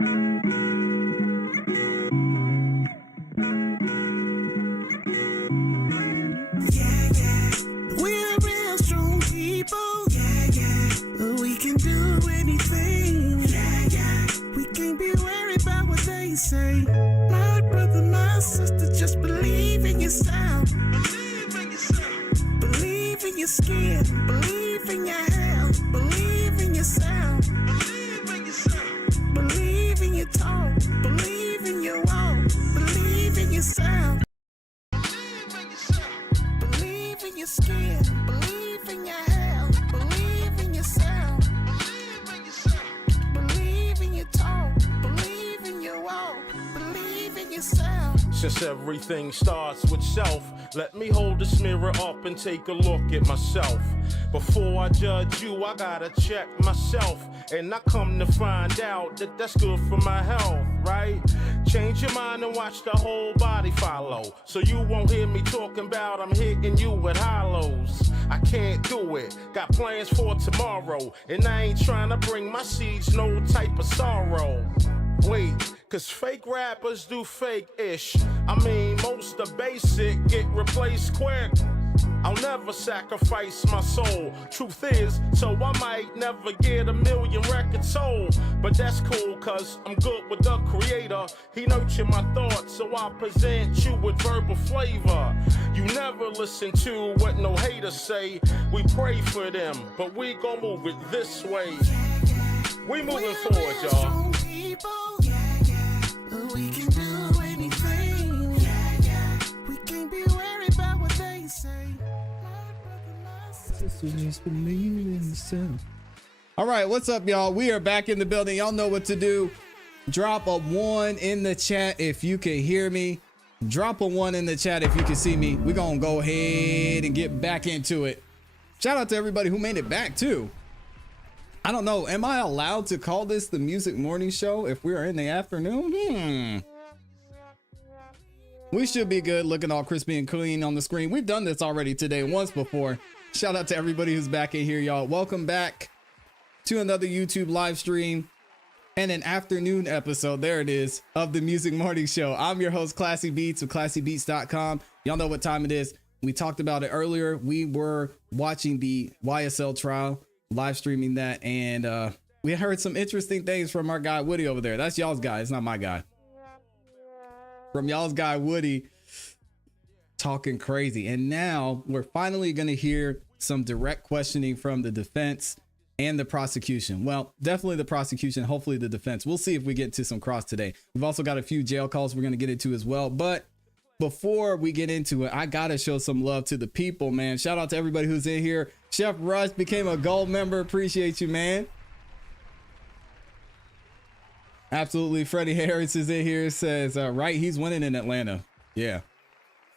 Yeah, yeah. We're real strong people. Yeah, yeah. We can do anything. Yeah, yeah. We can't be worried about what they say. My brother, my sister, just believe in yourself. Believe in yourself. Believe in your skin. Believe in your health. Believe in yourself. Believe in yourself. Believe in your talk. Believe in your walk. Believe in yourself. Believe in your skin, believe in your health, believe in yourself, believe in your talk, believe in your walk, believe in yourself. Since everything starts with self, let me hold this mirror up and take a look at myself. Before I judge you, I gotta check myself. And I come to find out that that's good for my health, right? Change your mind and watch the whole body follow. So you won't hear me talking about I'm hitting you with hollows. I can't do it, got plans for tomorrow. And I ain't trying to bring my seeds no type of sorrow. Wait, cause fake rappers do fake-ish. I mean, most of basic get replaced quick. I'll never sacrifice my soul. Truth is, so I might never get a million records sold. But that's cool, cause I'm good with the creator. He nurtured my thoughts, so I present you with verbal flavor. You never listen to what no haters say. We pray for them, but we gon' move it this way. We moving forward, y'all. Yeah, yeah. We can do anything. Yeah, yeah. We can't be worried about what they say. Just believe in yourself. All right, what's up, y'all? We are back in the building. Y'all know what to do. Drop a 1 in the chat if you can hear me. Drop a 1 in the chat if you can see me. We're gonna go ahead and get back into it. Shout out to everybody who made it back too. I don't know, am I allowed to call this the Music Morning Show if we're in the afternoon? We should be good, looking all crispy and clean on the screen. We've done this already today once before. Shout out to everybody who's back in here, y'all. Welcome back to another YouTube live stream and an afternoon episode, there it is, of the Music Morning Show. I'm your host, ClassE Beats of ClassEbeats.com. Y'all know what time it is. We talked about it earlier. We were watching the YSL trial, live streaming that, and we heard some interesting things from our guy Woody over there. That's y'all's guy, it's not my guy. From y'all's guy Woody, talking crazy. And now we're finally going to hear some direct questioning from the defense and the prosecution. Well, definitely the prosecution, hopefully the defense. We'll see if we get to some cross today. We've also got a few jail calls we're going to get into as well. But before we get into it, I got to show some love to the people, man. Shout out to everybody who's in here. Chef Rush became a gold member. Appreciate you, man. Absolutely. Freddie Harris is in here. Says, right, he's winning in Atlanta. Yeah.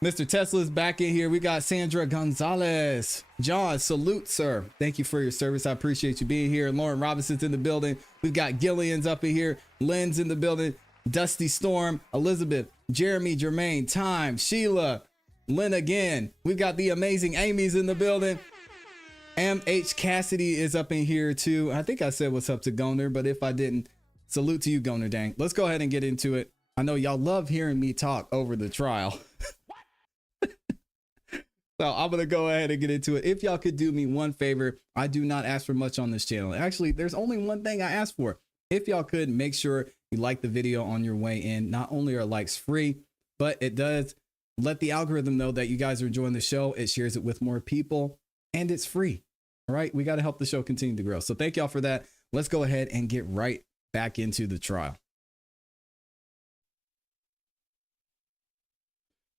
Mr. Tesla's back in here. We got Sandra Gonzalez. John, salute, sir. Thank you for your service. I appreciate you being here. Lauren Robinson's in the building. We've got Gillian's up in here. Lynn's in the building. Dusty Storm, Elizabeth, Jeremy, Jermaine, Time, Sheila, Lynn again. We've got the amazing Amy's in the building. MH Cassidy is up in here too. I think I said what's up to Goner, but if I didn't, salute to you, Goner Dang. Let's go ahead and get into it. I know y'all love hearing me talk over the trial. So I'm going to go ahead and get into it. If y'all could do me one favor, I do not ask for much on this channel. Actually, there's only one thing I ask for. If y'all could make sure you like the video on your way in. Not only are likes free, but it does let the algorithm know that you guys are enjoying the show. It shares it with more people and it's free. All right. We got to help the show continue to grow. So thank y'all for that. Let's go ahead and get right back into the trial.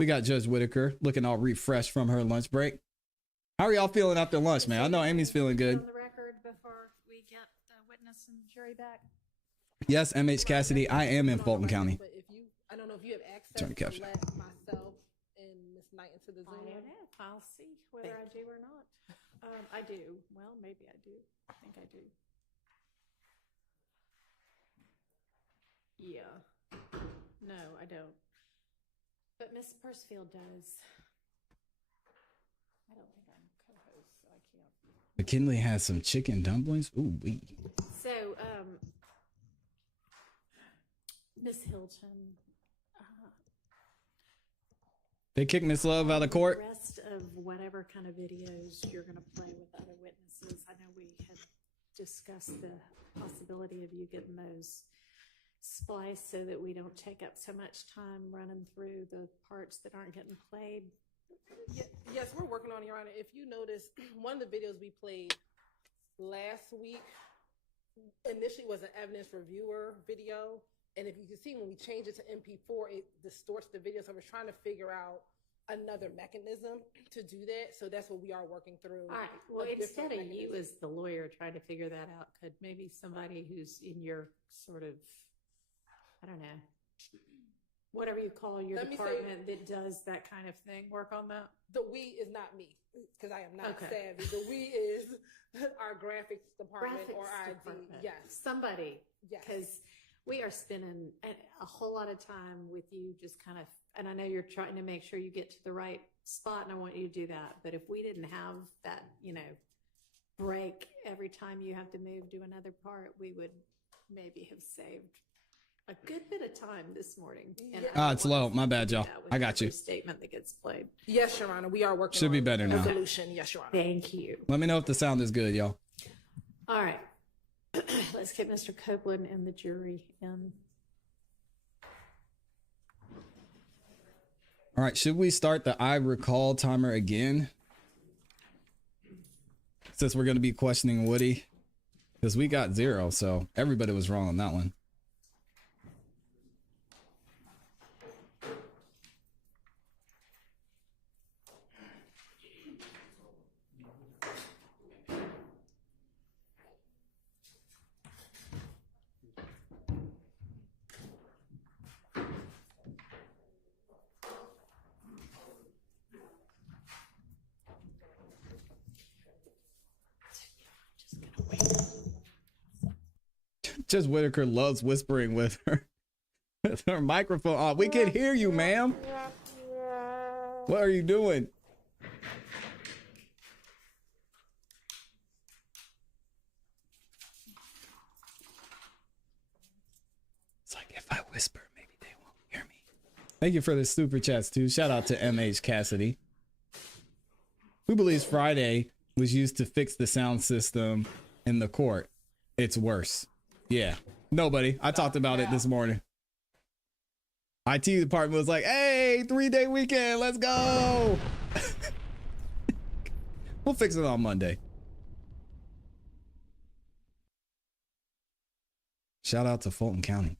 We got Judge Whitaker looking all refreshed from her lunch break. How are y'all feeling after lunch, man? I know Amy's feeling good. On the record before we get the witness and jury back. Yes, MH Cassidy, I am in Fulton County. But if you, I don't know if you have access to let myself and Miss Knight into the Zoom. I don't know. I'll see whether I do or not. I do. Well, maybe I do. I think I do. Yeah. No, I don't. But Miss Percival does. I don't think I'm co-host, so I can't. McKinley has some chicken dumplings. Ooh, wee. So, Miss Hilton. They kicked Miss Love out of court. The rest of whatever kind of videos you're going to play with other witnesses. I know we had discussed the possibility of you getting those spliced so that we don't take up so much time running through the parts that aren't getting played. Yes, we're working on it, Your Honor. If you notice, one of the videos we played last week initially was an evidence reviewer video. And if you can see, when we change it to MP4, it distorts the video. So we're trying to figure out another mechanism to do that. So that's what we are working through. All right. Well, instead of you as the lawyer trying to figure that out, could maybe somebody who's in your sort of, I don't know, whatever you call your department that does that kind of thing, work on that? The we is not me, because I am not savvy. The we is our graphics department or ID. Department. Yes. Somebody. Yes. Because we are spending a whole lot of time with you just kind of, and I know you're trying to make sure you get to the right spot, and I want you to do that. But if we didn't have that, break every time you have to move to another part, we would maybe have saved a good bit of time this morning. And It's low. My bad, y'all. I got you. Statement that gets played. Yes, Your Honor. We are working Should on be better now. resolution. Yes, Your Honor. Thank you. Let me know if the sound is good, y'all. All right. Let's get Mr. Copeland and the jury in. All right. Should we start the I recall timer again? Since we're going to be questioning Woody. Because we got 0, so everybody was wrong on that one. Just Whitaker loves whispering with her microphone on. We can hear you, ma'am. What are you doing? It's like, if I whisper, maybe they won't hear me. Thank you for the super chats too. Shout out to MH Cassidy. Who believes Friday was used to fix the sound system in the court? It's worse. Yeah, nobody. I talked about it this morning. IT department was like, hey, 3-day weekend, let's go. We'll fix it on Monday. Shout out to Fulton County.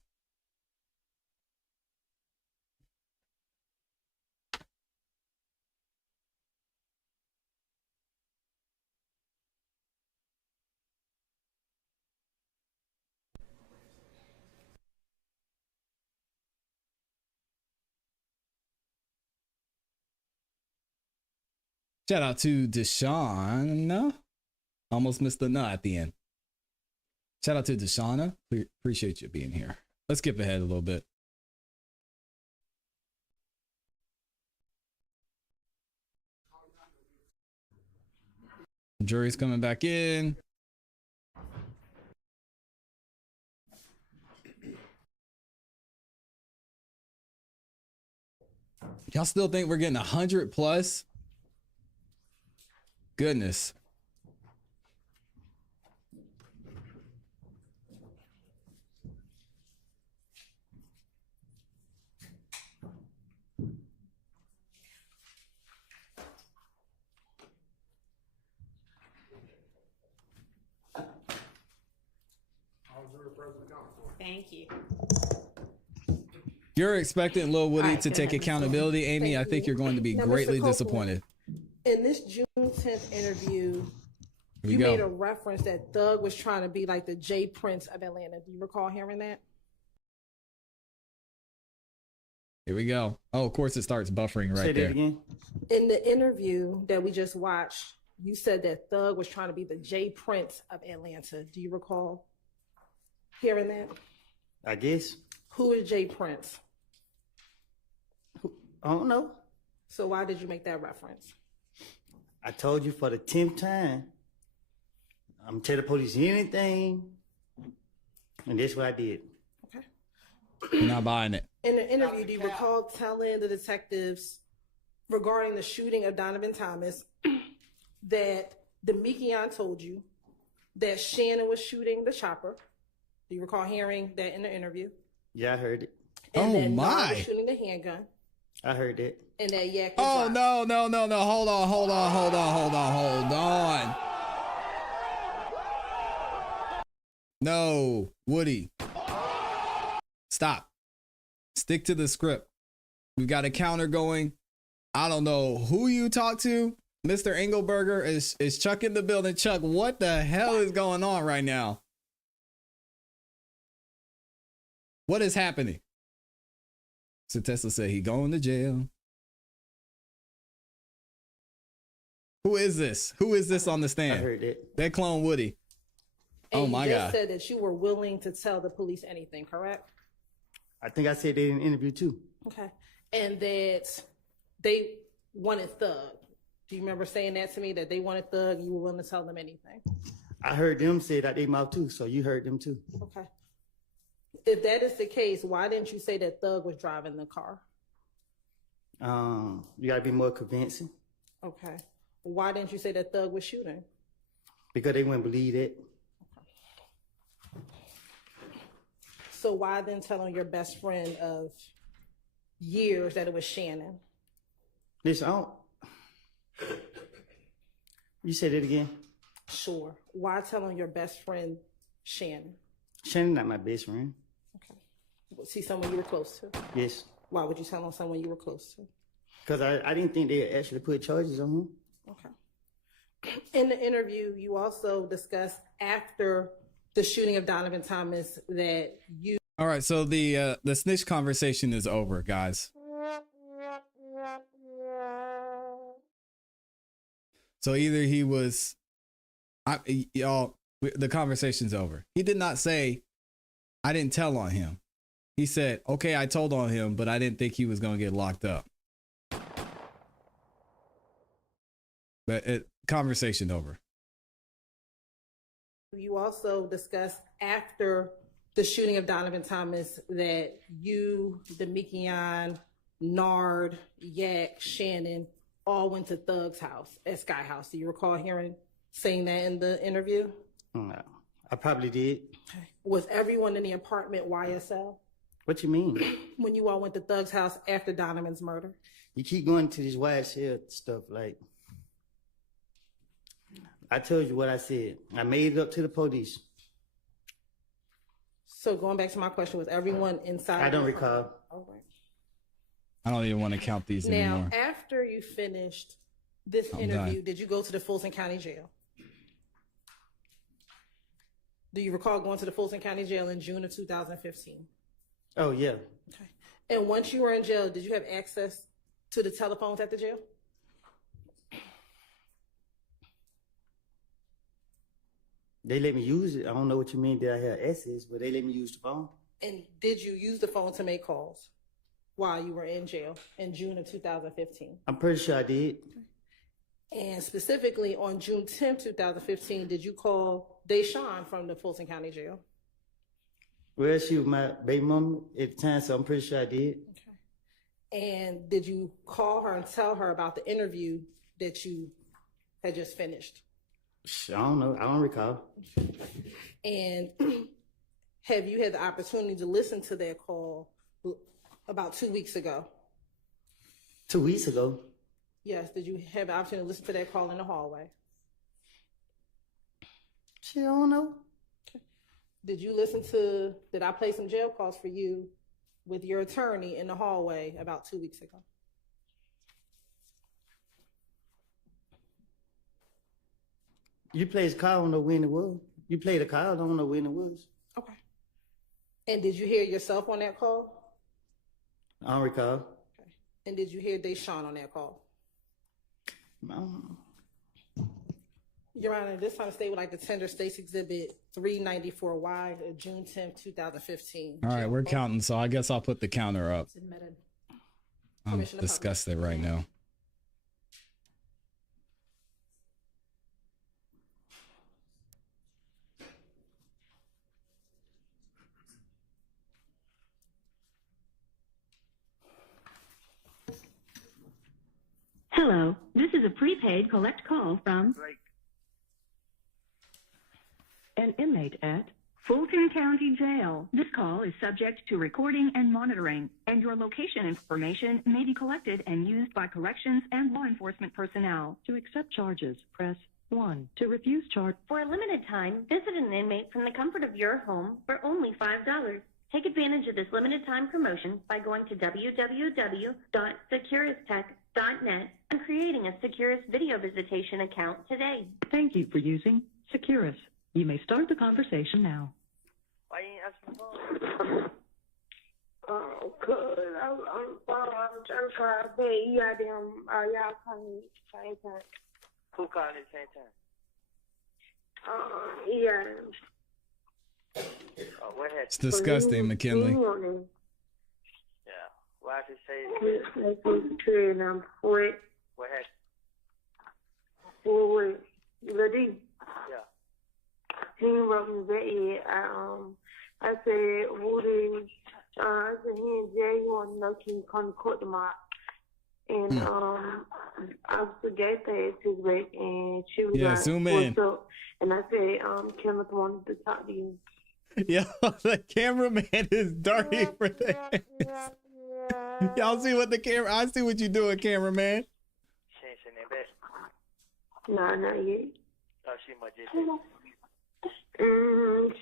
Shout out to Deshauna. Almost missed the nut at the end. Shout out to Deshauna. Appreciate you being here. Let's skip ahead a little bit. Jury's coming back in. Y'all still think we're getting 100 plus? Goodness. Thank you. You're expecting Lil Woody to take ahead. accountability, Amy. I think you're going to be Now, Mr. greatly Copeland, disappointed. In this June 10th interview, Here we you go. made a reference that Thug was trying to be like the Jay Prince of Atlanta. Do you recall hearing that? Here we go. Oh, of course it starts buffering right Say there. that again. In the interview that we just watched, you said that Thug was trying to be the Jay Prince of Atlanta. Do you recall hearing that? I guess. Who is Jay Prince? I don't know. So why did you make that reference? I told you for the 10th time. I'm tell the police anything, and that's what I did. Okay. I'm not buying it. In the interview, do you recall telling the detectives regarding the shooting of Donovan Thomas that Demekion told you that Shannon was shooting the chopper? Do you recall hearing that in the interview? Yeah, I heard it. And Oh, that Nard my. was shooting the handgun, I heard that. and that Yak was Oh, dropped. no. Hold on. No, Woody. Stop. Stick to the script. We've got a counter going. I don't know who you talk to. Mr. Engelberger is Chuck in the building. Chuck, what the hell is going on right now? What is happening? So Tesla said he going to jail. Who is this? Who is this on the I stand? heard that. That clone Woody. And Oh my you God. just said that you were willing to tell the police anything, correct? I think I said that in an interview too. Okay. And that they wanted Thug. Do you remember saying that to me, that they wanted Thug, you were willing to tell them anything? I heard them say it out their mouth too, so you heard them too. Okay. If that is the case, why didn't you say that Thug was driving the car? You gotta be more convincing Okay. Why didn't you say that Thug was shooting? because they wouldn't believe it. So why then tell on your best friend of years that it was Shannon? Listen, I don't. You said it again. Sure. Why tell on your best friend Shannon? Shannon not my best friend. Okay. Was he someone you were close to? Yes, Why would you tell on someone you were close to? because I didn't think they actually put charges on him. Okay. In the interview, you also discussed after the shooting of Donovan Thomas that you All right, so the snitch conversation is over, guys. So either he was, y'all, the conversation's over. He did not say, I didn't tell on him. He said, okay, I told on him, but I didn't think he was going to get locked up. But conversation over. You also discussed after the shooting of Donovan Thomas that you, Demekion, Nard, Yak, Shannon all went to Thug's house at Sky House. Do you recall saying that in the interview? No, I probably did. Was everyone in the apartment YSL What you mean? when you all went to Thug's house after Donovan's murder? You keep going to this YSL stuff. Like, I told you what I said. I made it up to the police. So going back to my question, was everyone inside? I don't the apartment? recall. All right. I don't even want to count these Now, anymore. after you finished this I'm interview, done. did you go to the Fulton County Jail? Do you recall going to the Fulton County Jail in June of 2015? Oh yeah, Okay. And once you were in jail, did you have access to the telephones at the jail? they let me use it. I don't know what you mean. Did I have access? But they let me use the phone. And did you use the phone to make calls while you were in jail in June of 2015? I'm pretty sure I did. And specifically on June 10th, 2015, did you call Deshawn from the Fulton County Jail? Well, she was my baby mama at the time, so I'm pretty sure I did. And did you call her and tell her about the interview that you had just finished? I don't know. I don't recall. And have you had the opportunity to listen to that call about 2 weeks ago? 2 weeks ago. Yes, did you have the opportunity to listen to that call in the hallway? Shit, I don't know. Did I play some jail calls for you with your attorney in the hallway about 2 weeks ago? You played a call, I don't know when it was. You played a call, I don't know when it was. Okay. And did you hear yourself on that call? I don't recall. Okay. And did you hear Deshawn on that call? I don't know. Your Honor, this time the state would like to tender State's Exhibit 394Y of June 10th, 2015. All right, we're counting, so I guess I'll put the counter up. It's admitted. I'm Permission to disgusted right now. Hello, this is a prepaid collect call from an inmate at Fulton County Jail. This call is subject to recording and monitoring, and your location information may be collected and used by corrections and law enforcement personnel. To accept charges, press 1. To refuse charge. For a limited time, visit an inmate from the comfort of your home for only $5. Take advantage of this limited time promotion by going to www.securistech.net and creating a Securus video visitation account today. Thank you for using Securus. You may start the conversation now. Why you ain't answering the phone? Cause I'm trying to try to pay you goddamn, y'all calling me at the same time. Who calling at the same time? Yeah. Oh, what happened? It's disgusting, McKinley. Yeah. Why did it say And I'm what? what happened? What? Lady, Yeah. he wrote me back. I said, Woody, I said, he and Jay, you want to know, can you come to court tomorrow? And I forgot that to back, and she was like, zoom in. what's up? And I said, Kenneth wanted to talk to you. Yo, the cameraman is dirty for this. Y'all see what the camera? I see what you doing, cameraman. She ain't sitting there back. Nah, not yet. Oh, she might just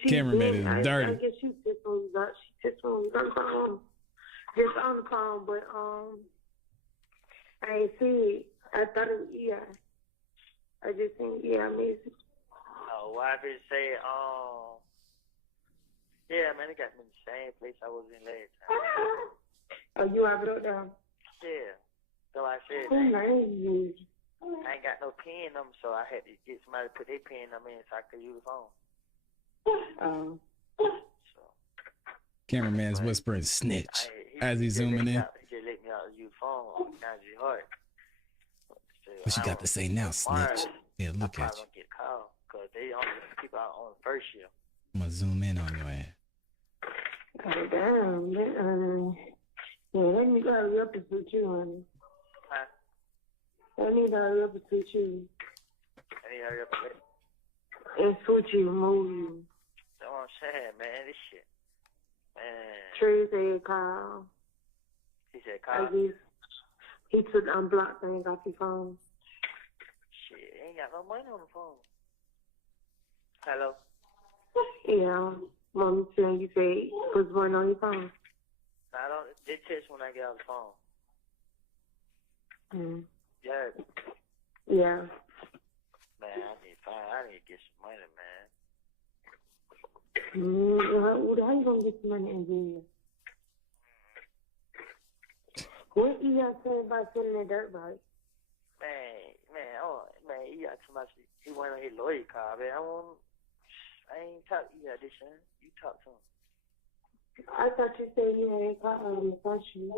Cameraman is dirty. I guess she just was on the phone. Just on the phone, but I ain't see it. I thought it was I just seen I missed it. Oh, why did it say, yeah, man, it got me in the same place I was in last time. Oh, you have it up down? Yeah. So I said, Who named you? I ain't got no pen number, so I had to get somebody to put their pen number in so I could use the phone. So, Cameraman's whispering snitch as he's zooming in. He just let me out use the phone. Kind of hard. What you got to say now, snitch? Yeah, look I at you. don't get called because they only people out on the first year. I'm gonna zoom in on your ass. Oh, damn. Let me hurry up and put you, honey. Huh? Let me hurry up and put you. I need to hurry up and And put you, move you. That's what I'm saying, man. This shit. Man. Trey said, Kyle. He said, I call. guess he took the unblocked thing off your phone. Shit, ain't got no money on the phone. Hello? Yeah. Mommy saying you said put one on your phone. I don't. They text when I get off the phone. Yeah. Yeah. Man, I need to get some money, man. How you gonna get some money in jail? What you got to say about selling that dirt bike? Man, he got too much. He went on his lawyer car, man. I ain't talk to you this time. You talk to him. I thought you said you had called him to punch you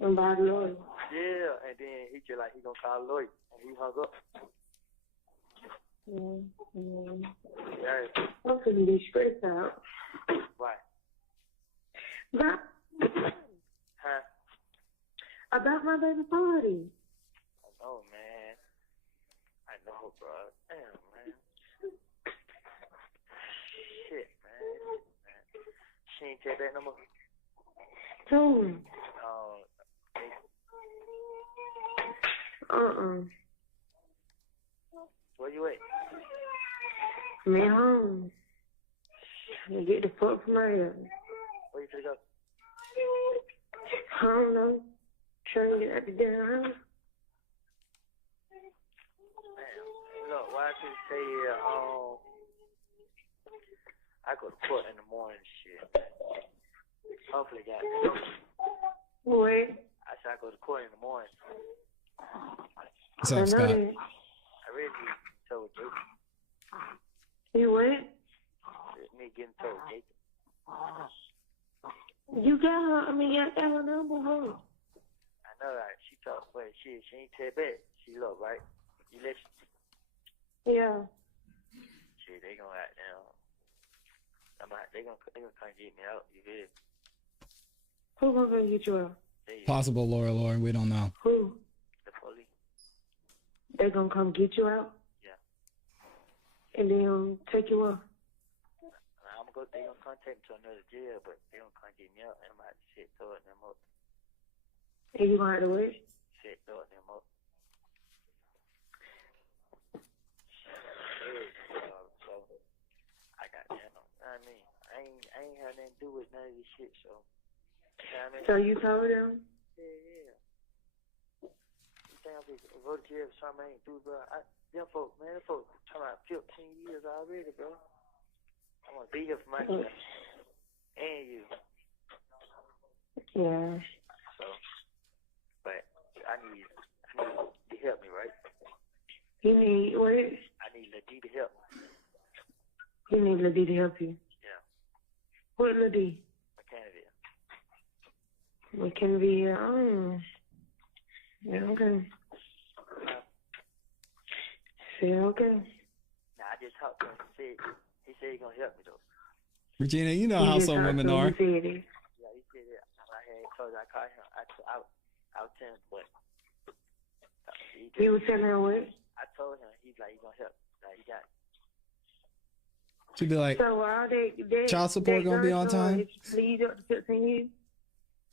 and buy the lawyer. Yeah, and then he just like he gonna call a lawyer, and he hung up. Yeah. I'm gonna be stressed out. Why? Huh? About my baby party. I know, man. I know, bro. Damn, man. Shit, man. She ain't tell that no more. Who? Where you at? Me home. Get the fuck from here. Where you finna go? I don't know. Trying to get out the damn house. Man, look, why I could say, I go to court in the morning, shit. Hopefully, got it. What? I said I go to court in the morning. What's up, Scott? I really told Jacob. You what? Me getting told Jacob. You got her, I got her number, huh? I know that. She talked, but she ain't tell back. She look, right? You listen. Yeah. Shit, they gonna act now. They gonna come get me out. You did. Who gonna get you out? Possible Laura, we don't know. Who? The police. They gonna come get you out? Yeah. And then take you up? They gonna contact me to another jail, but they gonna come get me out, and I'm gonna have to sit throwing them up. And you gonna have to wait? Sit throwing them up. So I got them. I mean, I ain't had nothing to do with none of this shit. So. You know what I mean? So you told them? Yeah. You think I'm gonna go to jail for something I ain't do, bro? Them folks talking about 15 years already, bro. I'm gonna be here for myself and you. Yeah. So, but I need to help me, right? You need what? I need Lil D to help me. You need Lil D to help you? Yeah. What Lil D? McKenville. Yeah, okay. Yeah, okay. Nah, I just talked to him. He said he gonna help me though. Regina, you know how some women are. Yeah, he said that. I had told I called him. I was telling him what. You was telling her what? I told him. He's like, he's gonna help. Like, he got it. She'd be like, so all they child support gonna be on time? Lead up to 15 years?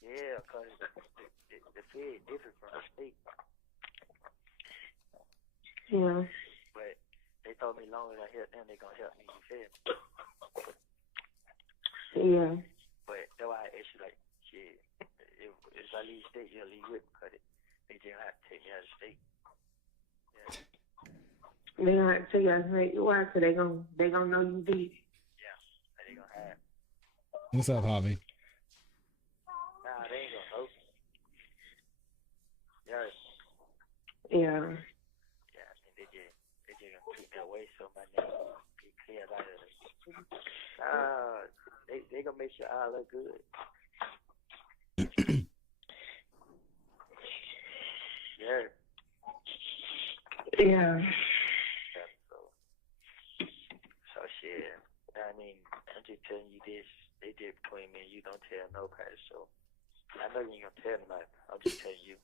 Yeah, because the Fed different from the state. Yeah. But they told me as long as I help them, they're going to help me, you feel me? Yeah. But that's why I asked you, like, shit, if I leave state, you'll leave with me, because they just have to take me out of state. Yeah. They gonna have to take you out of state. Why? So they gonna know you did. Yeah, they gonna have. What's up, Hobby? Nah, they ain't gonna know. Yeah. Yeah. Yeah, I think they just gonna keep me away so my name get clear out of it. They gonna make sure I look good. Yeah. Yeah. So shit. I mean, I'm just telling you this. They did between me and you. Don't tell nobody. So I know you ain't gonna tell nobody. I'm just telling you.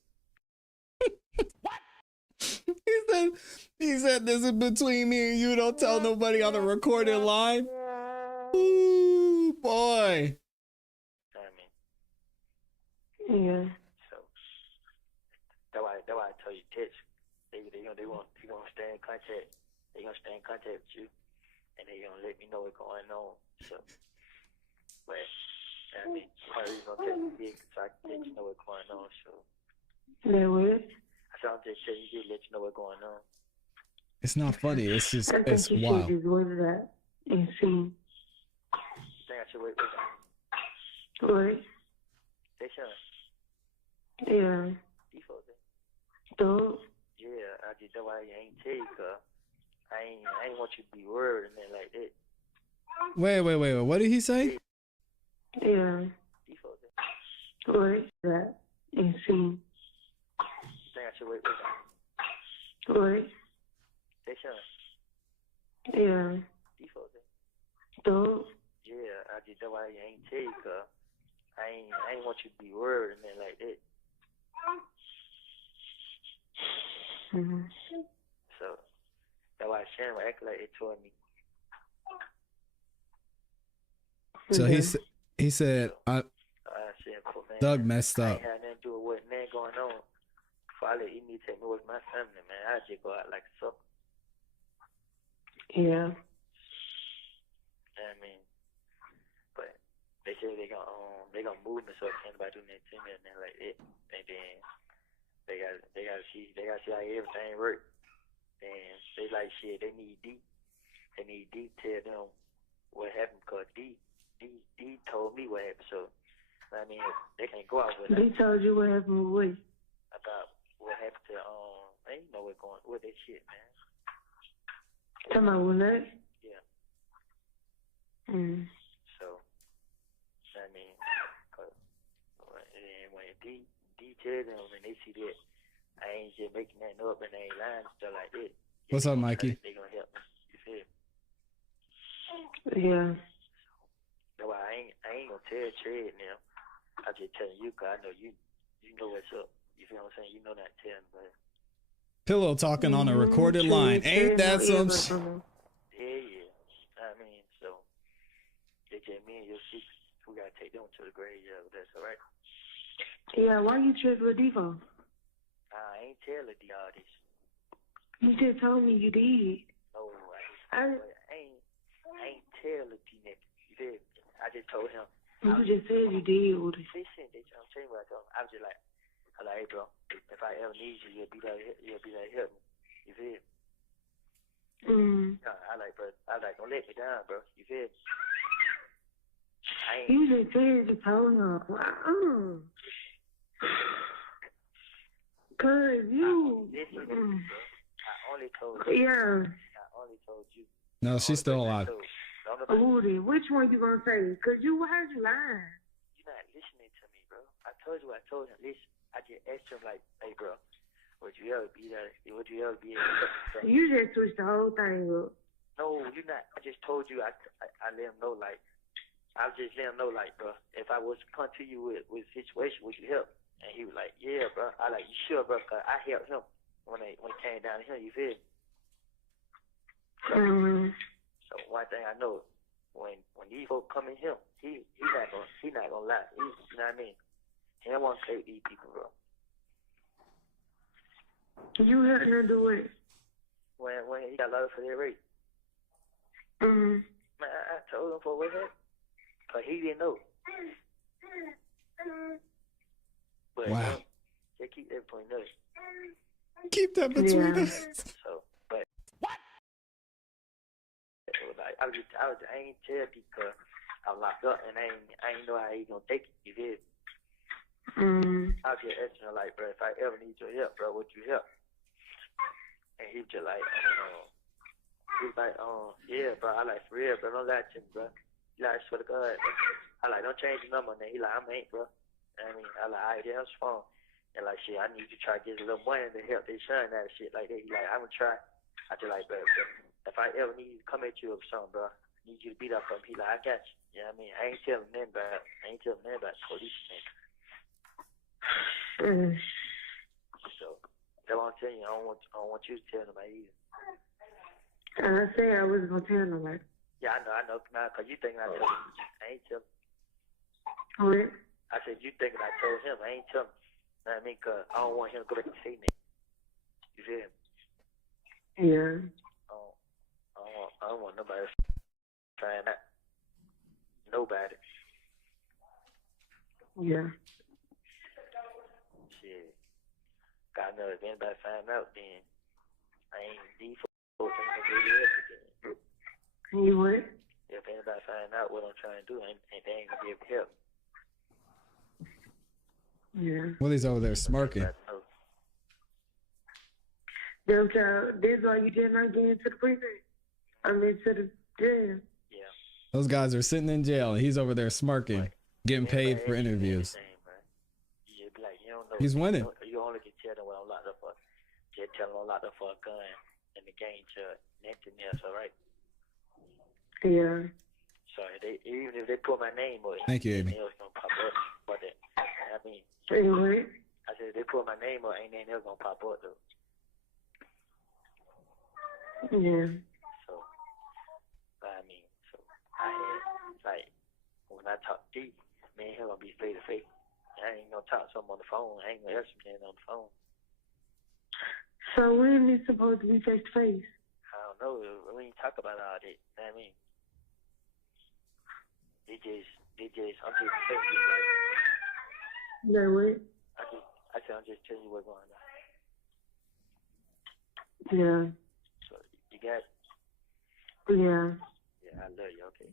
He said this is between me and you. Don't tell nobody on the recorded line. Ooh, boy. I mean. Yeah. So that's why I tell you, text. They want stay in contact. They gonna stay in contact with you, and they gonna let me know what's going on. So, but I mean, part of the reason I'm telling you this, so I can let you know what's going on. So. They will. So I'm just telling you, let you know what's going on. It's not funny. It's just, I think it's you wild. should just wait it out and see. Think I should wait. What? They should. Yeah. Default. Dog. Yeah, I just that's why I ain't tell you, cause I ain't want you to be worried and then like that. Wait. What did he say? Yeah. Default. Wait that and see. Think I should wait. What? They should. Yeah. Default. Dog. Yeah, I just that's why I ain't tell you, cause I ain't want you to be worried and then like that. Mm-hmm. So that's why Sharon act like they told me. So he said, Doug messed up. I ain't had nothing to do with what man going on. If I let you need to take me with my family, man, I just go out like a sucker. Yeah. I mean, but they say they gonna move me so can't nobody do nothing to me and then like it, and then they gotta see how everything work. And they like shit. They need D to tell them what happened because D told me what happened. So I mean, they can't go out with it. They told you what happened with about what happened to they know what's going with that shit, man. Talking about what that? Yeah. Mm. So I mean, when D tell them and they see that I ain't just making nothing up and they ain't lying and stuff like that. What's up, Mikey? They gonna help me. You feel me? Yeah. No, I ain't gonna tell Trey now. I'm just telling you 'cause I know you know what's up. You feel what I'm saying? You know not telling, but Pillow talking on a recorded line. Ain't that some shit? Yeah. I mean, so they just me and your secrets. We gotta take them to the grave. Yeah, that's all right. Yeah, why you trip with Devo? I ain't telling the all this. You just told me you did. No, I ain't telling the nigga. You did. I just told him. You just said you did, Woody. Listen, I'm telling you what I told him. I was just like, hey, bro, if I ever need you, you'll be there to help me. You feel? No, bro, don't let me down, bro. You feel? You just said you told him. Cause you. Listen, bro. I only told you. Yeah. I only told you. No, she's still alive. Woody, which one you gonna say? Cause you heard you lying. You're not listening to me, bro. I told you. I told him. Listen, I just asked him like, hey, bro, would you ever be there? Would you ever be able to? You just switched the whole thing up. No, you're not. I just told you. I let him know like. I just let him know like, bro, if I was to come to you with a situation, would you help? And he was like, yeah, bro. I like, you sure, bro? Cause I helped him when it came down to him. You feel? So one thing I know, when these folks come in him, he not gonna lie. You know what I mean? He don't want to play with these people, bro. You helping her do it? When he got love for their rape. Man, I told him for what happened. Cause he didn't know. But wow. They keep that between us. Keep that between us. So, but what? Like, I ain't tell because I'm locked up and I ain't know how he gonna take it. You did. I was just asking her like, bro, if I ever need your help, bro, would you help? And he was just like, yeah, bro. I like for real, bro. Don't lie to me, bro. He like, I swear to God. I like, don't change the number. And then he like, I'm ain't, bro. I mean, I like, all right, that's fine. And like, shit, I need to try to get a little money to help their son out of shit like that. He like, I'm gonna try. I just like, bro, if I ever need to come at you or something, bro, I need you to beat up on me. He like, I got you. You know what I mean? I ain't telling them about police, man. So, that's what I'm telling you. I don't want you to tell nobody either. I said I wasn't gonna tell nobody. Yeah, I know. Nah, cause you thinking I told him. I ain't tell him. What? I said, you thinking I told him. I ain't tell him. You know what I mean? Cause I don't want him to go back and say that. You feel him? Yeah. I don't want nobody trying that. Nobody. Yeah. Shit. God knows if anybody find out, then I ain't default. You what? If anybody find out what I'm trying to do, they ain't gonna be able to help. Yeah. Willie's over there smirking. This why you did not get into the prison. I mean, to the jail. Yeah. Those guys are sitting in jail and he's over there smirking, getting paid for interviews. Yeah, be like, you don't know. He's winning. You only can tell them what I'm locked up for. Just tell them I'm locked up for a gun and the game to nothing else, all right? Yeah. So even if they put my name on it, thank you, Amy. It's gonna pop up. But I mean, anyway. I said if they put my name on, ain't nothing else gonna pop up though. Yeah. So, I mean, I had like when I talk deep, me and him gonna be face to face. I ain't gonna talk to him on the phone. I ain't gonna ask him on the phone. So when is supposed to be face to face? I don't know. We ain't talk about all that. You know what I mean? I'm just telling you, like. No, what? I said, I'm just telling you what's going on. Yeah. So, you got it? Yeah. Yeah, I love you, okay?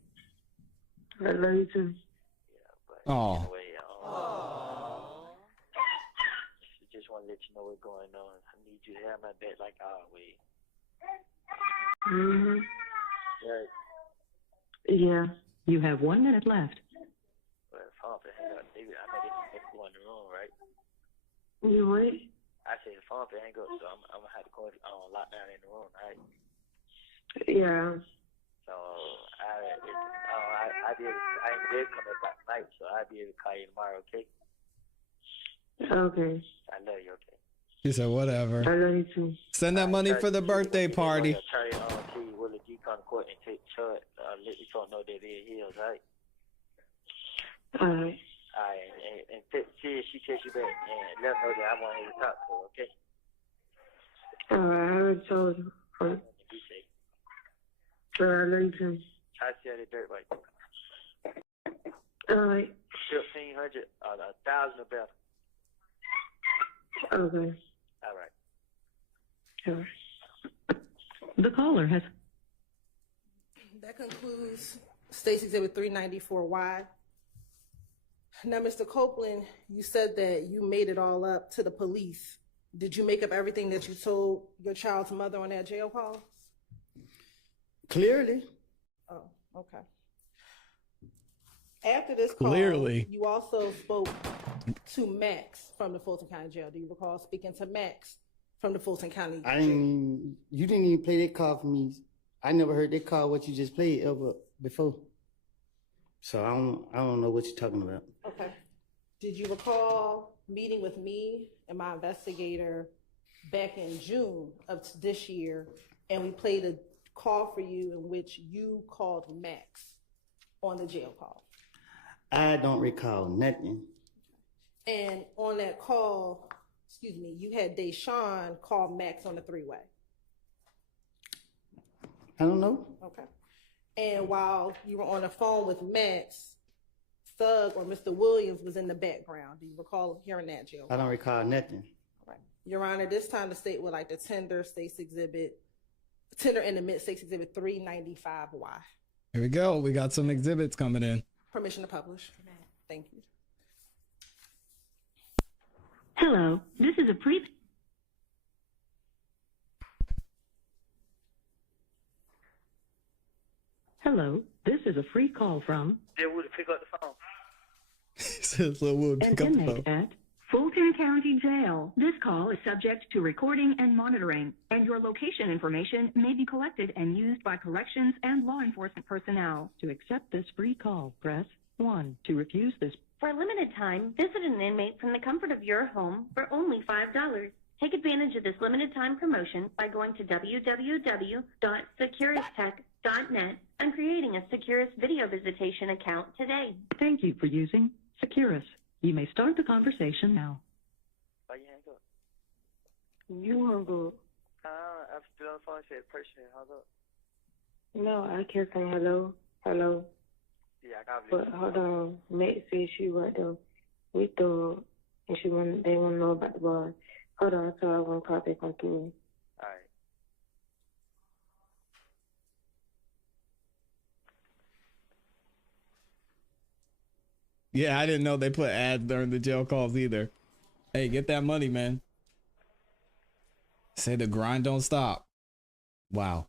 I love you too. Yeah, but anyway, just want to let you know what's going on. I need you to have my back like always. Right. Yeah. You have 1 minute left. Well, phone for hang up. I know they can go in the room, right? You what? I said the phone for hang up, so I'm gonna have to go lock down in the room, right? Yeah. So I ain't did come up at night, so I'll be able to call you tomorrow, okay? Okay. I love you, okay? He said, whatever. I love you too. Send that money for the birthday party. Try to Willie D come to court and take charge. Let you folk know that they're heels, right? All right. Alright, and see if she takes you back and let her know that I want her to talk to her, okay? All right, I already told you. All right. Be safe. All right, I love you too. Try to sell the dirt right. All right. 1,500, 1,000 or better. Okay. All right. All right. The caller has. That concludes State's Exhibit 394Y. Now, Mr. Copeland, you said that you made it all up to the police. Did you make up everything that you told your child's mother on that jail call? Clearly. Oh, okay. After this call, Clearly. you also spoke to Max from the Fulton County Jail. Do you recall speaking to Max from the Fulton County Jail? You didn't even play that call for me. I never heard that call what you just played ever before. So I don't know what you're talking about. Okay. Did you recall meeting with me and my investigator back in June of this year, and we played a call for you in which you called Max on the jail call? I don't recall nothing. And on that call, you had Deshaun call Max on the three-way. I don't know. Okay. And while you were on the phone with Max, Thug or Mr. Williams was in the background. Do you recall hearing that, Jill? I don't recall nothing. All right. Your Honor, this time the state would like to tender in the mid-States Exhibit 395Y. Here we go. We got some exhibits coming in. Permission to publish. Thank you. Hello, this is a Hello, this is a free call from They would pick up the phone. He says Lil Woody, an pick up the inmate phone. at Fulton County Jail. This call is subject to recording and monitoring, and your location information may be collected and used by corrections and law enforcement personnel. To accept this free call, press 1. To refuse this. For a limited time, visit an inmate from the comfort of your home for only $5. Take advantage of this limited time promotion by going to www.securistech.net and creating a Securus video visitation account today. Thank you for using Securus. You may start the conversation now. Why you hang up? You hung up. I'm still on the phone. Said person hung up. No, I kept saying hello, hello. Yeah, I got it. But hold on, Max said she right there with the, and they want to know about the bar. Hold on, so I want to call back on through. All right. Yeah, I didn't know they put ads during the jail calls either. Hey, get that money, man. Say the grind don't stop. Wow.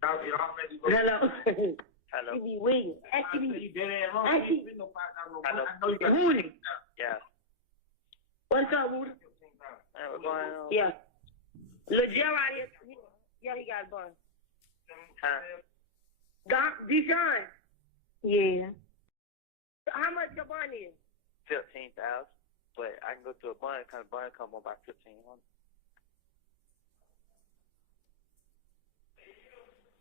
Hello. Hello. You be waiting. Actually, Hello. Woody. Yeah. What's up, Woody? Hey, what's going on? Yeah. Lil Gerard is, yeah, he got a bun. Huh? Deshaun. Yeah. How much your bun is? 15,000. But I can go to a bun come on by 1,500.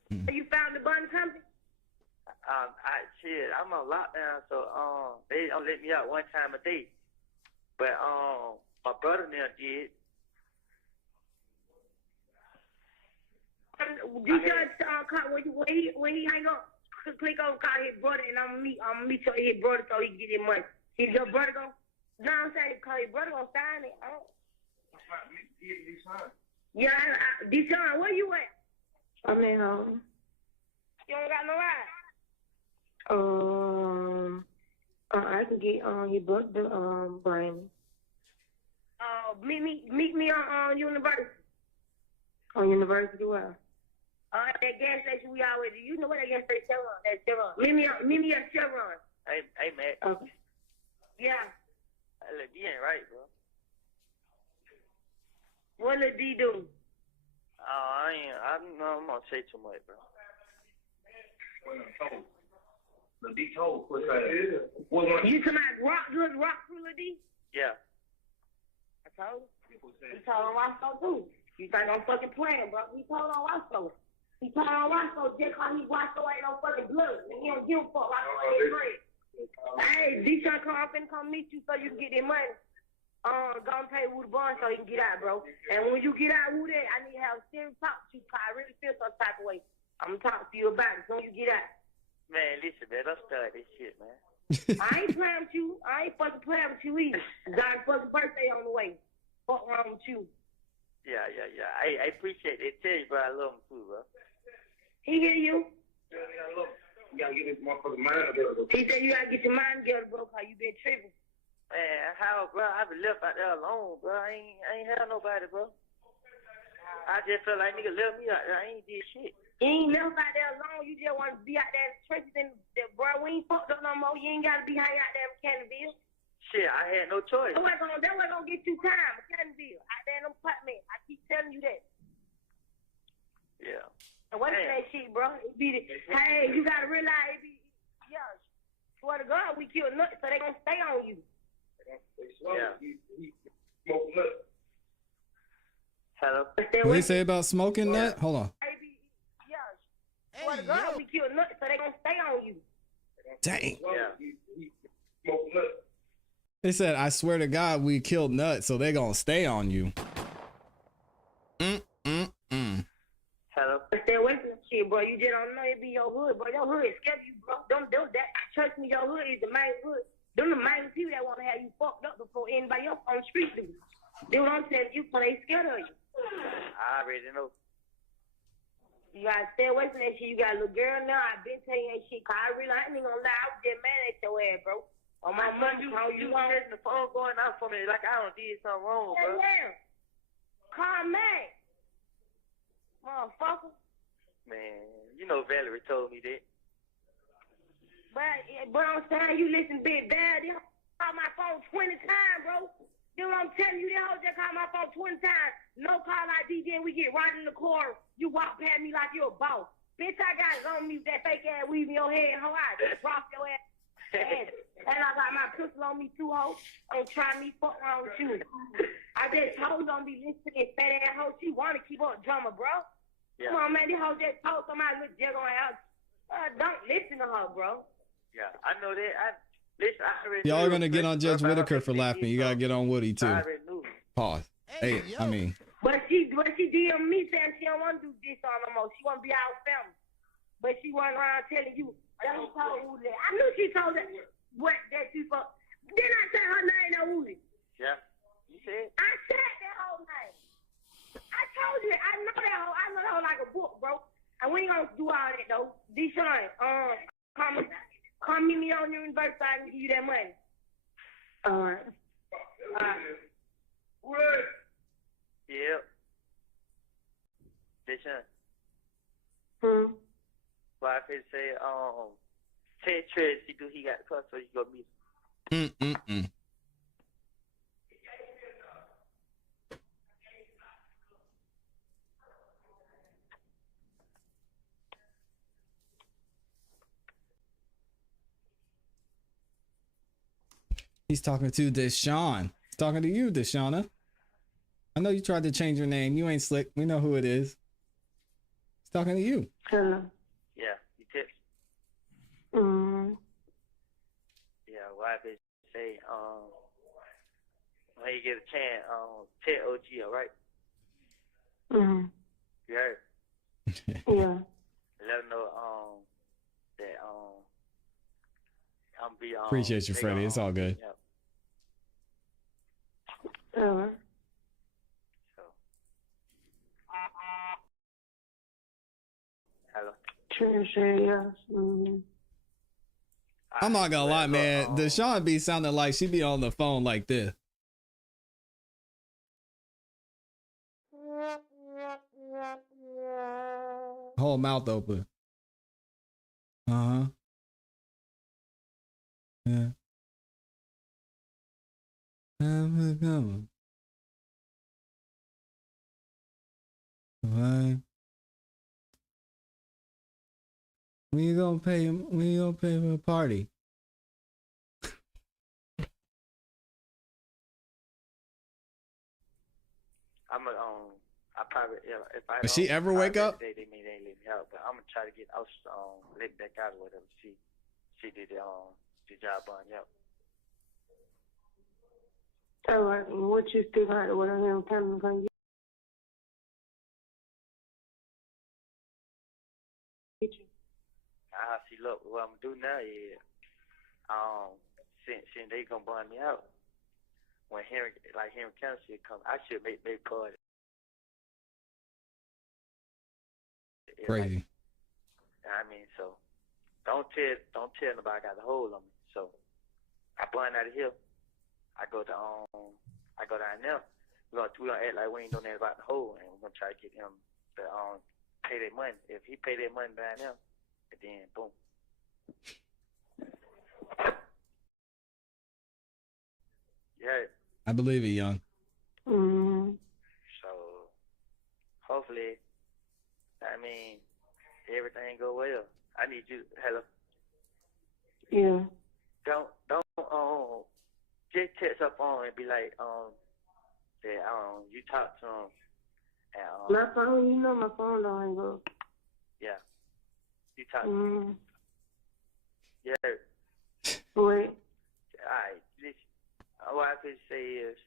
You found the bun company? I'm on lockdown, so they don't let me out one time a day. But my brother now did. Deshaun, when he hang up, click on call his brother, and I'm meet his brother so he can get his money. Is your brother gonna? No, I'm saying call his brother gonna sign it. Yeah, Deshaun, where you at? I'm at home. You don't got no ride? I can get your brother Brian. Meet me on University. On University where? That gas station we always do. You know what that gas station Chevron? That's Chevron. Meet me at Chevron. Hey, Matt. Okay. Yeah. Look, you ain't right, bro. What did D do? I'm gonna say too much, bro. The D told put that. You talking about rock Lil D? Yeah. I told him. He told on Roscoe too. You think I'm fucking playing, bro? He told on Roscoe. He told on Roscoe just cause he Roscoe ain't no fucking blood. And he don't give a fuck. Roscoe ain't friend. Hey, D-Sean come meet you so you can get their money. Go and pay Woody Bond so he can get out, bro. And when you get out, Woody, I need to have a serious talk to you because I really feel some type of way. I'm gonna talk to you about it as soon as you get out. Man, listen, man, don't start this shit, man. I ain't playing with you. I ain't fucking playing with you either. God's fucking birthday on the way. Fuck wrong with you? Yeah. I appreciate it. Tell you, bro, I love him too, bro. He hear you? Yeah, I love him. You gotta get this motherfucking mind together. He said you gotta get your mind together, bro, cause you been tripping. Man, how, bro? I been left out there alone, bro. I ain't had nobody, bro. I just felt like nigga left me out there. I ain't did shit. You ain't left out there alone. You just want to be out there in the trenches and bro, we ain't fucked up no more. You ain't gotta be hanging out there in Canterville. Shit, I had no choice. That wasn't gonna get you time, Canterville. Out there in them apartments. I keep telling you that. Yeah. And what's that shit, bro? Hey, you gotta realize swear to God, we kill nuts, so they gonna stay on you. Yeah. Hello. What they say about smoking nut? Hold on. Swear to God, we kill nuts, so they gonna stay on you. Dang. Yeah. They said, I swear to God, we killed nuts, so they gonna stay on you. Hello. Stay away from that shit, bro. You just don't know it be your hood, bro. Your hood is scared you, bro. Don't that. Trust me, your hood is the main hood. Them the main people that want to have you fucked up before anybody else on the street do. They don't tell you, so they scared of you. I already know. You gotta stay away from that shit. You got a little girl now. I've been telling you that shit. Cause I ain't gonna lie. I was just mad at your ass, bro. On my money, how you want the phone going out for me like I don't did something wrong, bro. Yeah. Call me, motherfucker. Man, you know Valerie told me that. But I'm saying you listen big bad. They call my phone 20 times, bro. You know what I'm telling you? They all just call my phone 20 times. No call ID, then we get right in the car. You walk past me like you're a boss. Bitch, I got it on me with that fake ass weave in your head. How I just drop your ass. And I got my pistol on me too, ho. Don't try me, fuck wrong with you. I just told you don't be listening to this fat ass hoe. She wanna keep up drama, bro. Yeah. Come on, man. This hoe just told somebody look just on her house. Don't listen to her, bro. Yeah, I know that. Y'all are gonna get on Judge Whitaker for laughing. You gotta get on Woody too. I already knew. Pause. Hey, I mean. But she DM me saying she don't want to do this on no more. She want to be our family. But she went around telling you. That was told Woody. I knew she told that what that you fuck. Then I said her name no Woody. Yeah. You said? I said that whole name. I told you. I know that whole. I know that whole like a book, bro. And we ain't gonna do all that though. Deshaun, come meet me on your university so I can give you that money. Alright. Yep. Deshaun. Well, I could say, Ted Trez, he got the car, so you go meet him. He's talking to Deshaun. He's talking to you, Deshauna. I know you tried to change your name. You ain't slick. We know who it is. He's talking to you. Hello. Yeah, you tips. Yeah, well, I could say, when you get a chance, Ted OG, all right? You heard? Yeah. Let them know, that, I'm be on. Appreciate you, Freddie. It's all good. Yep. Hello. I'm not gonna lie, man. Deshaun be sounding like she be on the phone like this. Whole mouth open. Uh-huh. Yeah. When you gonna pay? When you gonna pay for a party? I probably if I Does don't, she ever wake up? They may they let me out, but I'm gonna try to get out let back out or whatever. She did the job on All right, and what you still got? What I am coming to get you? See, look, what I'm gonna do now is since they gonna burn me out, when Henry County should come, I should make big party. Crazy. I mean, so don't tell nobody I got a hold on me. So I burn out of here. I go down there. We gonna act like we ain't doing nothing about the hole, and we're gonna try to get him to pay that money. If he pay that money down there, then boom. Yeah. I believe it, young. Mm-hmm. So hopefully, I mean, everything go well. I need you. Hello. Yeah. Don't just text up on and be like that you talk to him. And, My phone, you know my phone don't hang up. Yeah. You talk. Mm-hmm. Yeah. Wait. Alright. What I could say is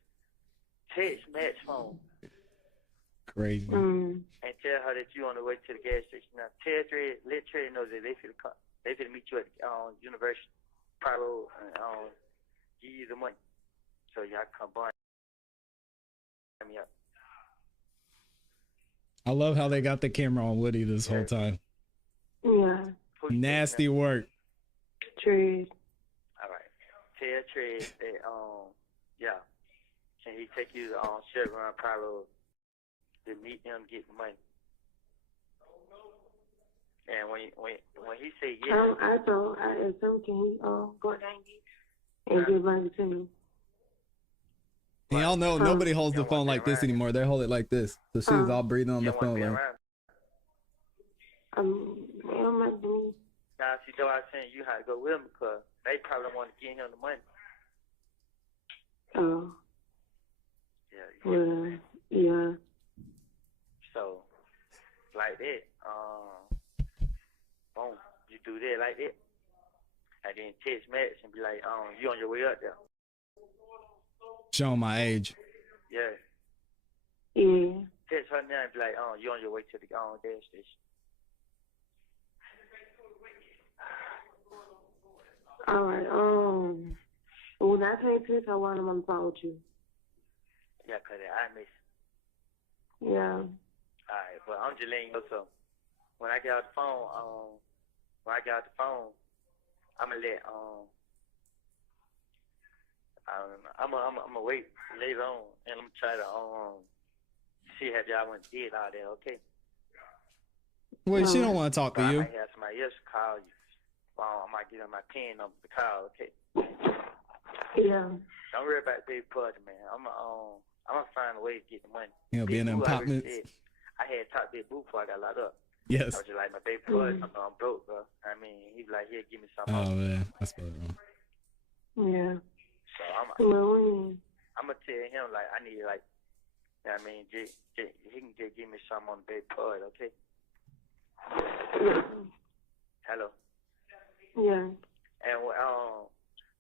text Matt's phone. Crazy. Mm-hmm. And tell her that you on the way to the gas station. Now let Trey know that they finna meet you at University Palo and give you the money. So y'all come by me up. I love how they got the camera on Woody this whole time. Yeah. Nasty work. True. Alright. Tell Trey that yeah. Can he take you to Chevron Palo to meet him, get the money? And when he say yes, I asked him, can he go down and get money to me? And y'all know nobody holds the phone like this anymore. They hold it like this. So she's all breathing on the phone. Like, Well, my dude. now see, though I was saying you had to go with him because they probably don't want to give him the money. Oh. Yeah. Well, yeah. So, like that, boom, you do that like that, and then text Max and be like, you on your way up there? showing my age. Yeah. Yeah. Text her now and be like, you on your way to the gas station? All right. When I can't text, I want him on the phone with you. Yeah, cause I miss. Yeah. Alright, but I'm just letting you know. So when I get out the phone, I'ma let I'm gonna wait later on, and I'm gonna try to see how y'all went did all that. Okay. Wait, she don't want to talk to I you. might have somebody else call you. I might give them my PIN number to call. Okay. Yeah. Don't worry about the big party, man. I'm gonna find a way to get the money. You know, being in apartments. I had talked to Big Boo before I got locked up. Yes. I was just like, my baby party, I'm broke, bro. I mean, he was like, here, give me something. Oh man, that's what wrong. Yeah. So I'm gonna tell him like I need like, you know what I mean, he can just give me something on the baby party, okay? Hello. Yeah. And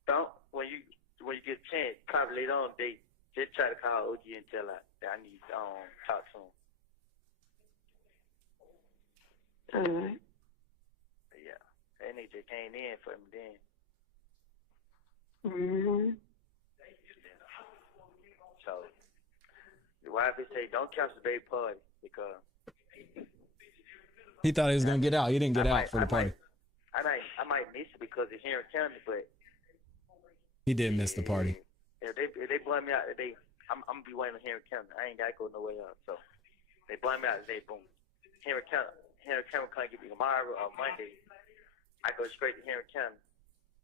don't when you get a chance, probably later on they just try to call OG and tell her that I need to talk to him. Alright. Yeah. That nigga just came in for me then. Mhm. So the wife say don't cancel the baby party because He thought he was gonna get out. He didn't get out for the party. I might miss it because it's here in County, but He did miss the party. if they blame me out today, I'm gonna be waiting here in County. I ain't gotta go nowhere else. So they blame me out today, boom. Henry County can't get me tomorrow or Monday. I go straight to Henry County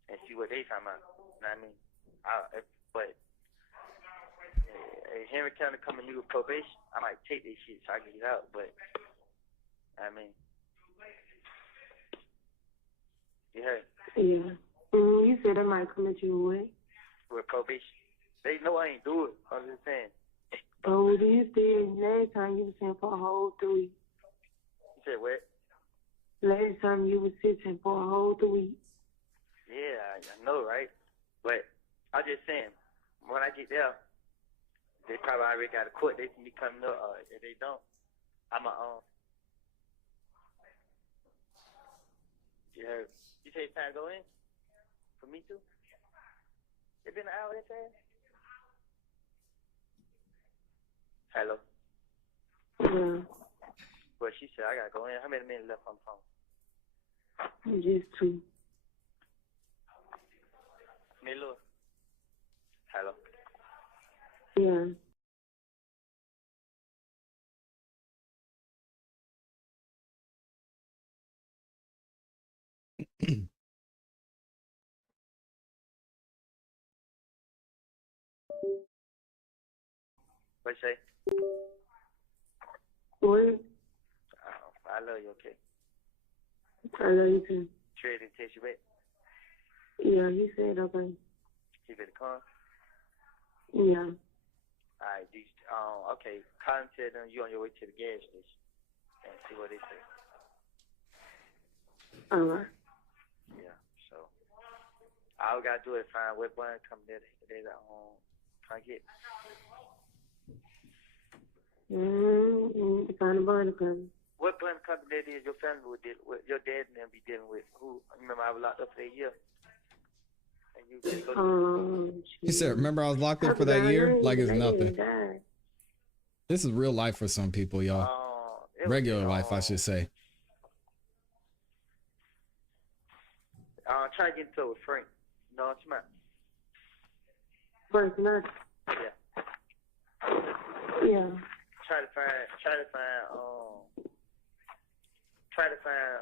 and see what they talking about. You know what I mean? But Henry County coming to me with probation, I might take this shit so I can get out. But I mean, You heard? Yeah. You said I might come at you with. With probation. They know I ain't do it. I'm just saying. Oh, do you said last time you was sitting for a whole 3 weeks? You said what? Last time you was sitting for a whole 3 weeks. Yeah, I know, right? But I'm just saying, when I get there, they probably already got a court date for me coming up. If they don't, I'm You heard? You say it's time to go in? For me too? It been an hour that fast? Hello? Yeah. Well, she said I gotta go in. How many minutes left on the phone? Just 2. Milo? Hello? Yeah. What you say? What? I love you, okay? I love you too. Trey didn't text you back? Yeah, he said okay. He better come? Yeah. Alright, okay. Call and tell them you on your way to the gas station and see what they say. Alright. Yeah, so all we gotta do is find what bun coming there they trying to get. Find a bun coming. What bun company that is your family would deal with, your dad and them be dealing with? Who? Remember I was locked up for a year. And you just go He said, remember I was locked up for that year? Like it's nothing. This is real life for some people, y'all. Regular life, I should say. Try to get into it with Frank. No, it's not. Frank, not? Yeah. Yeah. Try to find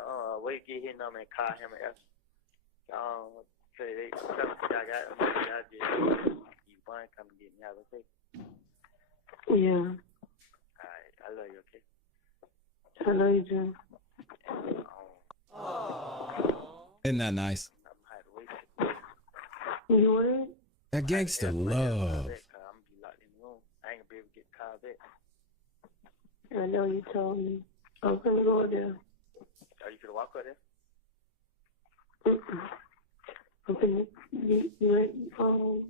a way to get his number and call him and ask. Say they tell him I got you bun come and get me out of the Yeah. Alright, I love you, okay? I love you too. Isn't that nice? You what? That gangster love. I'm gonna be locked in the room. I ain't gonna be able to get called back. I know you told me. I'm gonna go there. Are you gonna walk out there? I'm gonna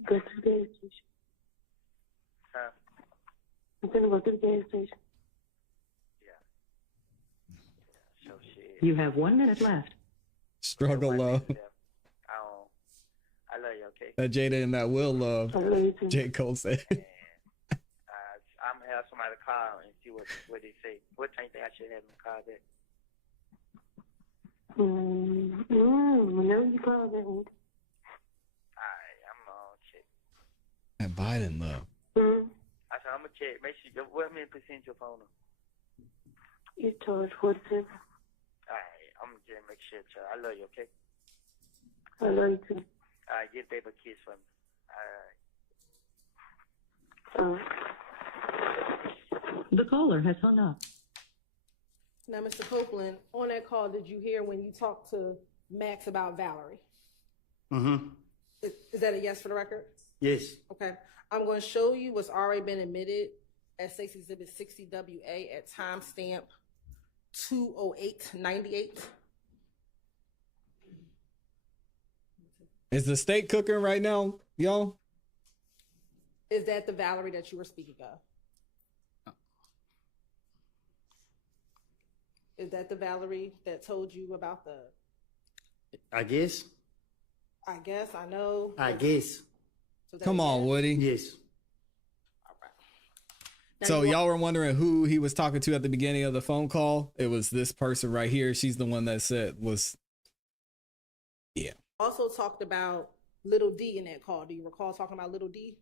go to the gas station. Huh? I'm gonna go to the gas station. So shit. You have 1 minute left. Struggle love. I love you, okay? That Jada and that Will love. I love you too. J. Cole said. I'm gonna have somebody call and see what they say. What time you think I should have them call back? Whenever you call that one. Alright, I'm gonna check. That Biden love. I said I'm gonna check. Make sure what many percent your phone on? You charge 47. Alright, I'm gonna just make sure. I love you, okay? I love you too. Alright, give baby a kiss for me. Alright. The caller has hung up. Now, Mr. Copeland, on that call, did you hear when you talked to Max about Valerie? Mm-hmm. Is that a yes for the record? Yes. Okay. I'm going to show you what's already been admitted as State's Exhibit 60WA at timestamp 20898. Is the steak cooking right now, y'all? Is that the Valerie that you were speaking of? Is that the Valerie that told you about the? I guess. I guess, I know. I guess. So Come on, Woody. Yes. All right. So y'all were wondering who he was talking to at the beginning of the phone call. It was this person right here. She's the one that said was, yeah. Also talked about Little D in that call. Do you recall talking about Little D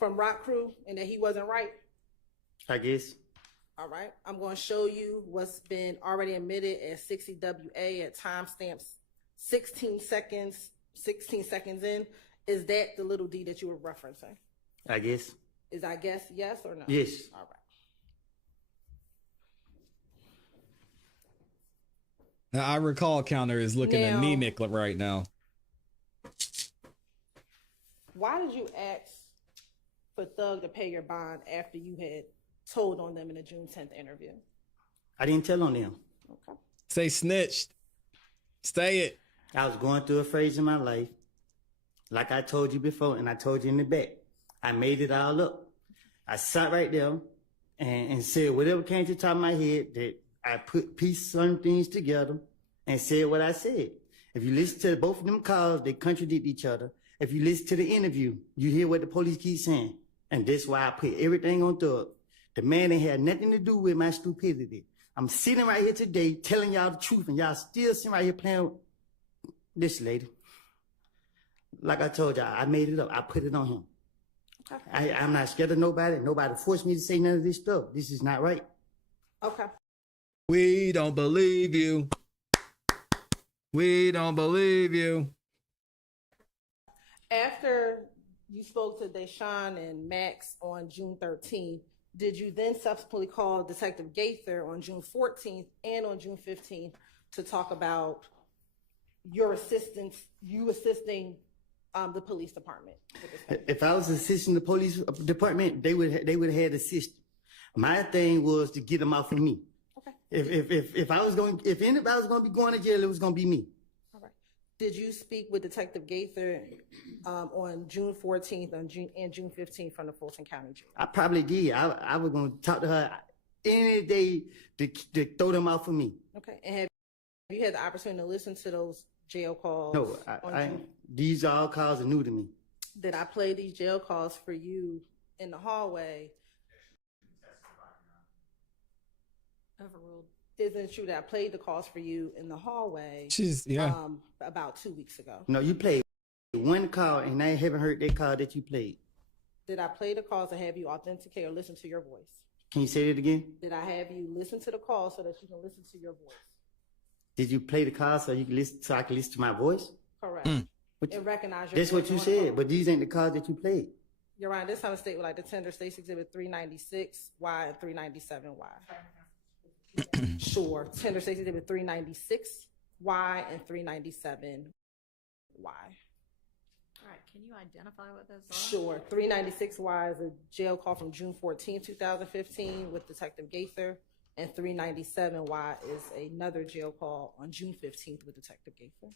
from Rock Crew and that he wasn't right? I guess. All right. I'm going to show you what's been already admitted as 60WA at timestamps 16 seconds in. Is that the Little D that you were referencing? I guess. Is I guess yes or no? Yes. All right. Now, I recall counter is looking Now- anemic right now. Why did you ask for Thug to pay your bond after you had told on them in the June 10th interview? I didn't tell on them. Okay. Say snitched. Say it. I was going through a phase in my life. Like I told you before, and I told you in the back. I made it all up. I sat right there and said whatever came to the top of my head, that I pieced some things together and said what I said. If you listen to both of them calls, they contradict each other. If you listen to the interview, you hear what the police keep saying. And that's why I put everything on Thug. The man ain't had nothing to do with my stupidity. I'm sitting right here today telling y'all the truth, and y'all still sitting right here playing with this lady. Like I told y'all, I made it up. I put it on him. Okay. I'm not scared of nobody. Nobody forced me to say none of this stuff. This is not right. Okay. We don't believe you. We don't believe you. After you spoke to Deshaun and Max on June 13th, did you then subsequently call Detective Gaither on June 14th and on June 15th to talk about your assistance, you assisting the police department? If I was assisting the police department, they would have had assistance. My thing was to get them off of me. Okay. If anybody was going to be going to jail, it was going to be me. All right. Did you speak with Detective Gaither on June 14th and June 15th from the Fulton County Jail? I probably did. I was going to talk to her any day to throw them out for me. Okay. And have you had the opportunity to listen to those jail calls? No, these all calls are new to me. Did I play these jail calls for you in the hallway? Overruled. Isn't it true that I played the calls for you in the hallway? Yeah. About 2 weeks ago. No, you played one call, and I haven't heard that call that you played. Did I play the calls and have you authenticate or listen to your voice? Can you say that again? Did I have you listen to the call so that you can listen to your voice? Did you play the call so you can listen, so I can listen to my voice? Correct. And recognize your That's voice what you on the said, call. but these ain't the calls that you played. You're right. This time of state with like the tender states exhibit 396Y and 397Y. Sure. Tender states exhibit 396Y and 397Y. All right, can you identify what those are? Sure. 396Y is a jail call from June 14, 2015 with Detective Gaither, and 397Y is another jail call on June 15th with Detective Gaither.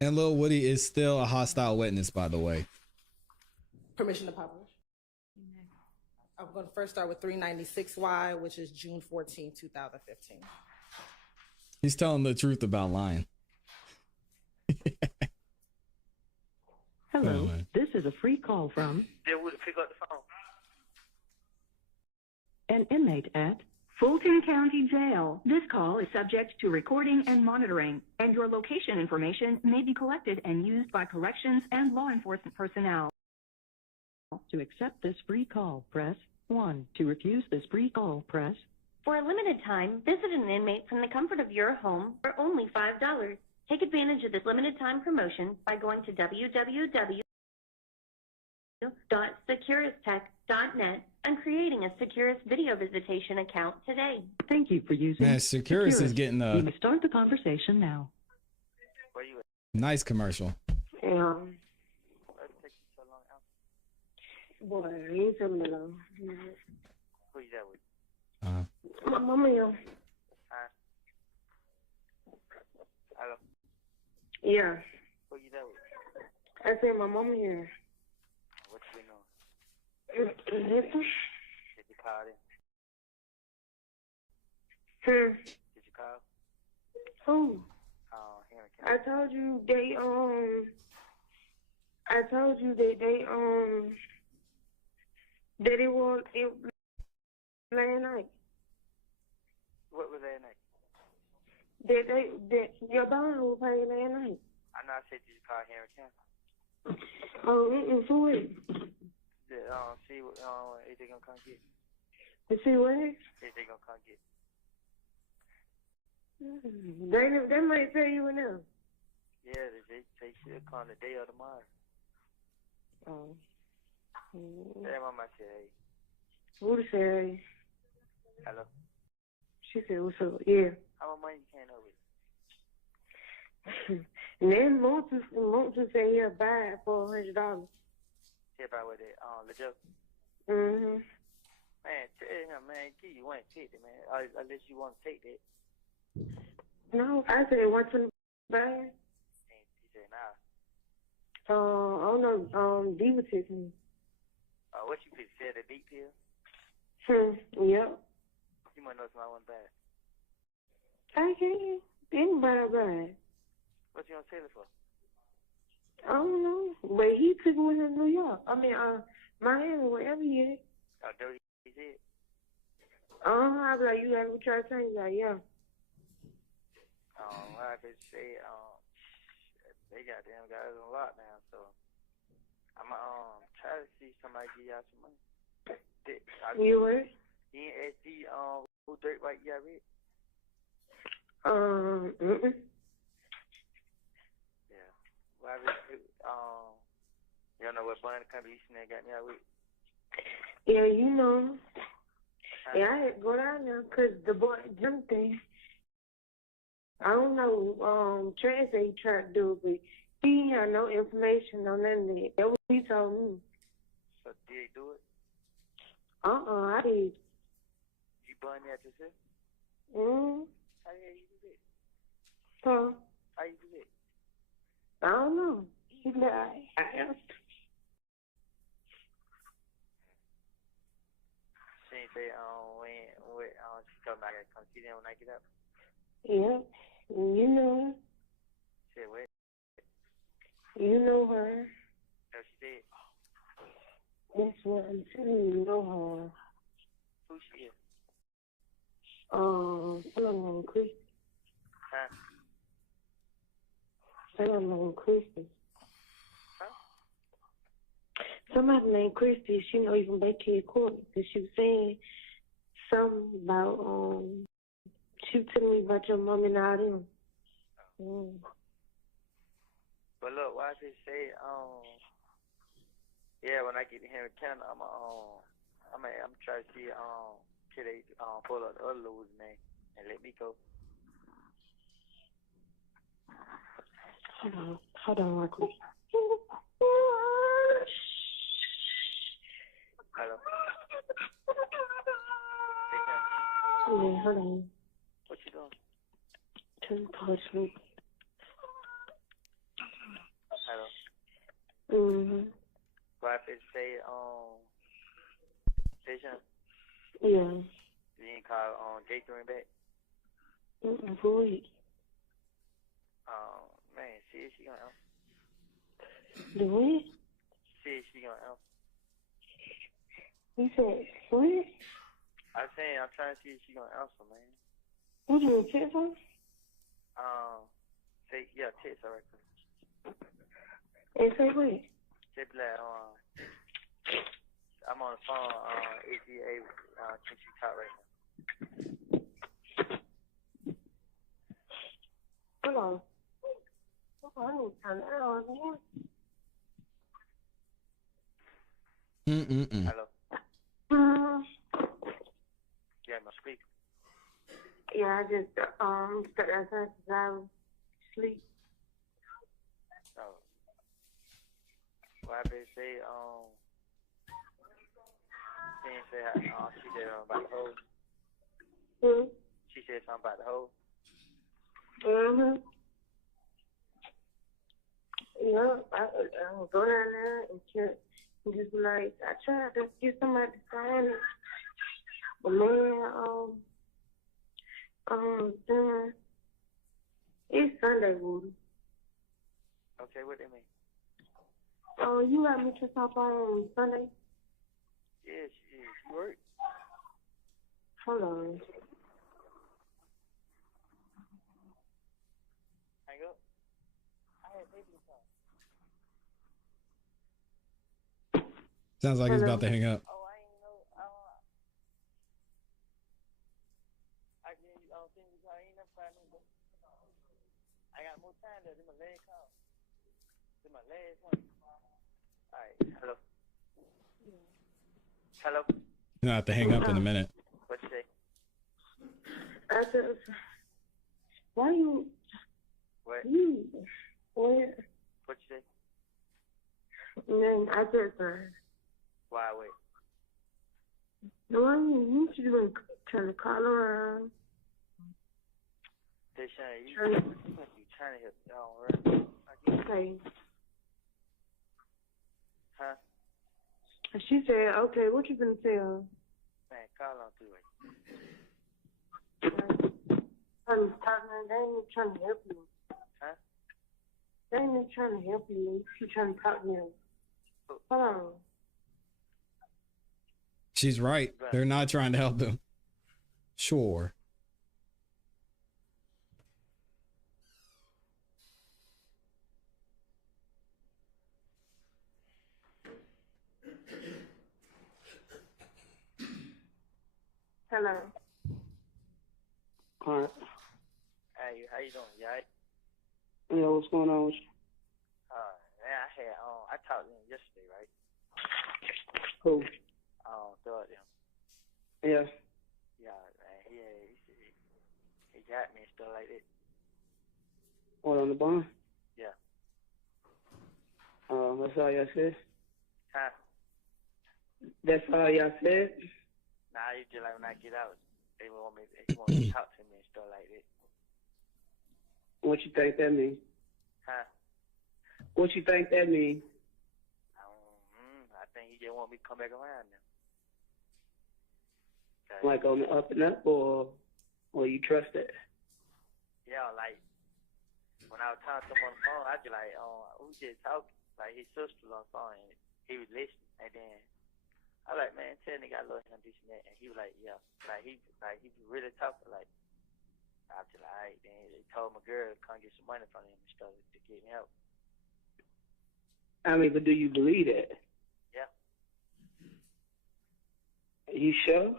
And Lil Woody is still a hostile witness, by the way. Permission to publish? I'm going to first start with 396Y, which is June 14, 2015. He's telling the truth about lying. Hello, this is a free call from They would pick up the phone. an inmate at Fulton County Jail. This call is subject to recording and monitoring, and your location information may be collected and used by corrections and law enforcement personnel. To accept this free call, press 1. To refuse this free call, press. For a limited time, visit an inmate from the comfort of your home for only $5. Take advantage of this limited time promotion by going to www.securistech.net and creating a Securus video visitation account today. Thank you for using Man, Securus is getting You may start the conversation now. Where you at? nice commercial. Yeah. Why it take you so long out? Boy, you tell me though. Who you that with? My mama here. Huh? Hello? Yeah. Who you that with? I said my mama here. What you been on? Listen. Did you call them? Did you call? Who? Henry I told you they that it was last night. What was that night? That your bond was paid last night. I know I said did you call Henry Campbell? Oh, for what? See what if they gonna come get. To see what? If they gonna come get. They might tell you now. Yeah, they should come today or tomorrow. Oh. Tell mama I said hey. Who say? Hello. She said, what's up? Yeah. How much money you came up with? And then Monty said he'll buy it for $100. See about what it, legit. Mm-hmm. Man, tell him, man, give you 150, man. Unless you want to take that. No, I said $125. And he said, nah. I don't know, D was texting me. What you pick? Said a big pill? Yep. You might know somebody want bad. I can't. Anybody buy it. What you gonna sell it for? I don't know. But he took me to New York. I mean, Miami, wherever he is. Oh, there he said? I was like, you got to try to say, like, yeah. I could say, they goddamn got us a lot now, so I'm try to see somebody give y'all some money. You were? He ain't asked the, who dirt bike you got rid? Yeah. Well, you don't know what bond contribution they got me out with? Yeah, you know. Yeah, I had to go down there because the boy jumped in. I don't know, Trey said he tried to do it, but he had no information on none of that. That's what he told me. So did he do it? I did. You bond that yourself? How the hell you do that? Huh? How you do that? I don't know. He said, I asked. She say, when she told me I gotta come see them when I get up. Yeah, you know her. Said what? You know her. No, she said. That's what I'm saying. You know her. Who she is? Someone named Christy. Huh? Someone named Christy. Huh? Somebody named Christy. She know even Baker Court because she was saying something about she was telling me about your mom and all them. But look, why I just say, yeah, when I get here in Canada, I'm trying to see, till they pull up the other Lil Woody name and let me go. Hold on, real quick. Hello. Yeah, hold on. What you doing? Turn the pause me. Hello. Why I just say, station? Yeah. You didn't call J3 back? Who is? Man, see if she gonna answer. The what? See if she gonna answer. You said what? I'm saying I'm trying to see if she gonna answer, man. What you text her? Say yeah, text her right quick. And say what? Just be like, I'm on the phone, ATA, can you talk right now? Hold on. I need to turn that on again. Hello. Yeah, my speaker. Yeah, I just got outside because I was asleep. Oh. Well, I better say, she said about the hoe. She said something about the hoe. Yeah, I go down there and just like, I tried to get somebody to sign it. But man, it's Sunday, Woody. Okay, what that mean? Oh, you let me to stop on Sunday? Yeah, she worked. Hold on. Hang up. I had baby time. Sounds like he's about to hang up. Oh, I ain't know. I gave you things I ain't never find me. I got more time there. This my last call. This my last one. All right. Hello. Hello. You're gonna have to hang up in a minute. What you say? I said, why you What? What? What you say? Then I just Why wait? no, I mean, you should have been trying to call around. They saying you trying to help me out, right? Okay. Huh? She said, okay, what you gonna tell? Man, call on through it. I'm talking, they ain't even trying to help you. Huh? They ain't even trying to help you. She trying to talk to them. Hold on. She's right. They're not trying to help them. Sure. Hello. All right. Hey, how you doing? You alright? Yeah, what's going on with you? Man, I talked to him yesterday, right? Who? Thought him. Yeah. Yeah, man, he got me and stuff like that. What, on the bond? Yeah. That's all y'all said? Huh? That's all y'all said? Nah, you just like when I get out, he want me to talk to me and stuff like that. What you think that means? Huh? What you think that means? I think he just want me to come back around now. Like on the up and up, or you trust it? Yeah, like when I was talking to him on the phone, I just like, we just talking. Like his sister was on the phone, and he was listening, and then I was like, man, tell nigga I love him, this and that, and he was like, yeah, like he really talking. Like I was just like, alright, then they told my girl to come get some money from him and stuff to get me out. I mean, but do you believe that? Yeah. You sure?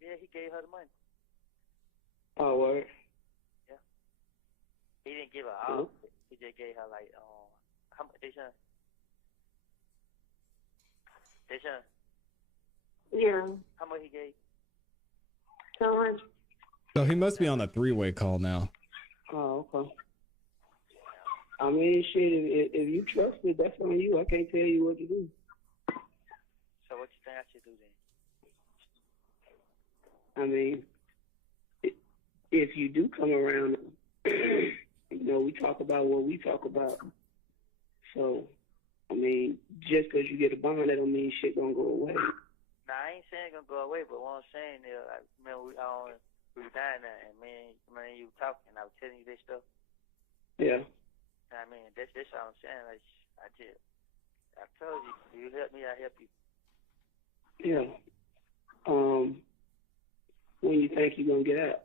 Yeah, he gave her the money. Oh, word. Yeah. He didn't give her all. He just gave her like how much? They said. Yeah. How much he gave? So much. So he must be on a three-way call now. Oh, okay. I mean, shit, if you trust it, that's on you. I can't tell you what to do. So what you think I should do then? I mean, if you do come around, you know, we talk about what we talk about. So, I mean, just because you get a bond, that don't mean shit gonna go away. Nah, I ain't saying it's gonna go away, but what I'm saying is, like, man, we were dying there, and man, you were talking, I was telling you this stuff. Yeah. I mean, that's what I'm saying. Like, I told you, you help me, I help you. Yeah. When you think you're gonna get out?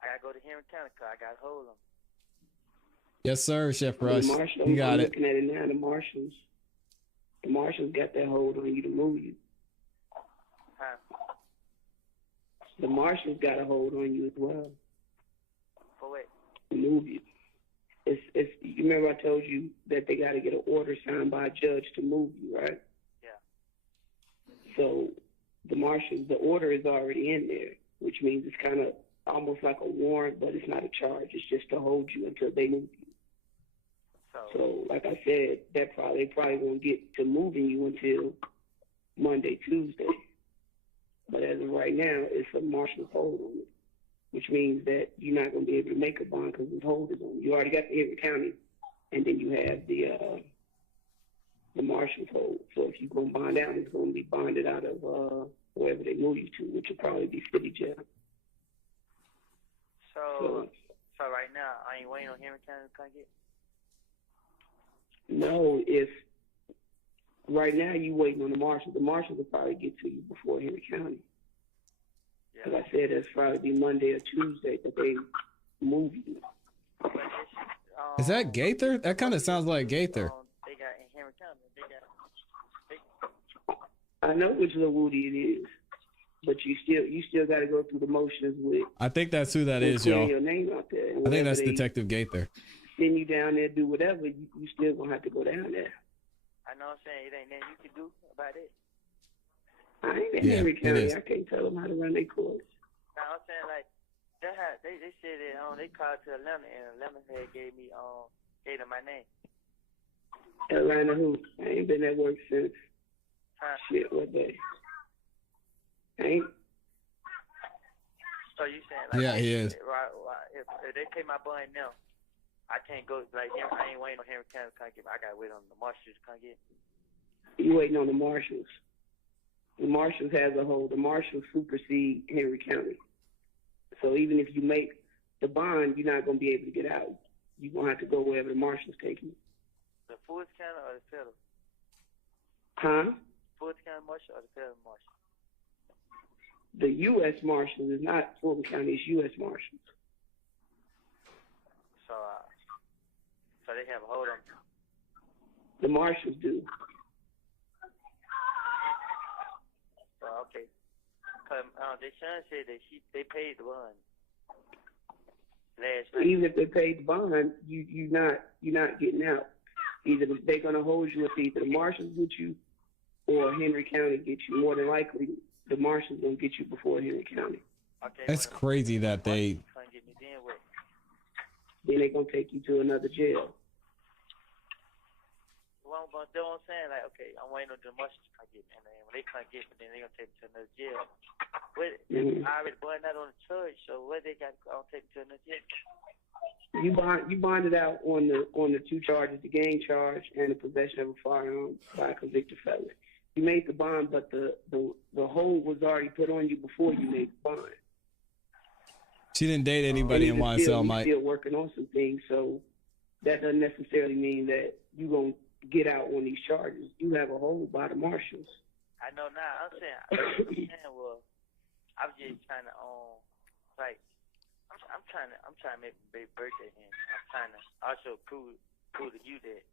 I gotta go to Henry County, cause I got hold of him. Yes, sir, Chef Rush. Marshall, You got I'm it. looking at it now. The Marshals got that hold on you to move you. Huh? The Marshals got a hold on you as well. For what? To move you. It's. You remember I told you that they got to get an order signed by a judge to move you, right? Yeah. So the Marshals, the order is already in there, which means it's kind of almost like a warrant, but it's not a charge. It's just to hold you until they move you. So like I said, they probably won't get to moving you until Monday, Tuesday. But as of right now, it's a Marshals hold on it, which means that you're not going to be able to make a bond because this hold is on you. You already got the Henry County, and then you have the Marshals hold. So if you go and bond out, it's going to be bonded out of wherever they move you to, which will probably be city jail. So right now, I ain't waiting on Henry County to come get. No, if right now you waiting on the Marshals will probably get to you before Henry County. Yeah. Like I said, it's probably be Monday or Tuesday that they move you. Is that Gaither? That kind of sounds like Gaither. They got in Henry County. I know which Lil Woody it is, but you still got to go through the motions with. I think that's who that is, y'all. Your name out there. I think that's Detective Gaither. Send you down there, do whatever. You still gonna have to go down there. I know what I'm saying. It ain't nothing you can do about it. I ain't in Henry County. I can't tell them how to run their course. No, I'm saying like They said that they called to Atlanta and Atlanta had gave them my name. Atlanta who? I ain't been at work since. Shit, what day? Ain't. So you saying like Yeah, he is. If they pay my bond now, I can't go like I ain't waiting on Henry County to come get me. I gotta wait on the marshals to come get me. You waiting on the marshals? The marshals has a hold. The marshals supersede Henry County. So even if you make the bond, you're not gonna be able to get out. You're gonna have to go wherever the marshals take you. The Fulton County or the federal? Huh? Fulton County marshal or the federal marshal? The U.S. Marshals is not Fulton County, it's U.S. Marshals. So they have a hold on me. The Marshals do. So, okay. Cause the son said that they paid the bond last night. Even if they paid the bond, you're not getting out. Either they're gonna hold you if either the Marshals get you or Henry County get you. More than likely, the Marshals gonna get you before Henry County. Okay, It's crazy that they. Then they're gonna take you to another jail. Well, but that's what I'm saying. Like, okay, I'm waiting on the marshals to come get me, and then when they come get me, then they're gonna take me to another jail. I already bonded out on the charge, so what they got to take me to another jail? You bonded out on the two charges, the gang charge and the possession of a firearm by a convicted felon. You made the bond, but the hold was already put on you before you made the bond. She didn't date anybody in YSL, Mike. Still working on some things, so that doesn't necessarily mean that you're going to get out on these charges. You have a hold by the marshals. I know now. I'm saying, well, I'm just trying to, like, I'm trying to make a big birthday, and I'm trying to also prove to you that,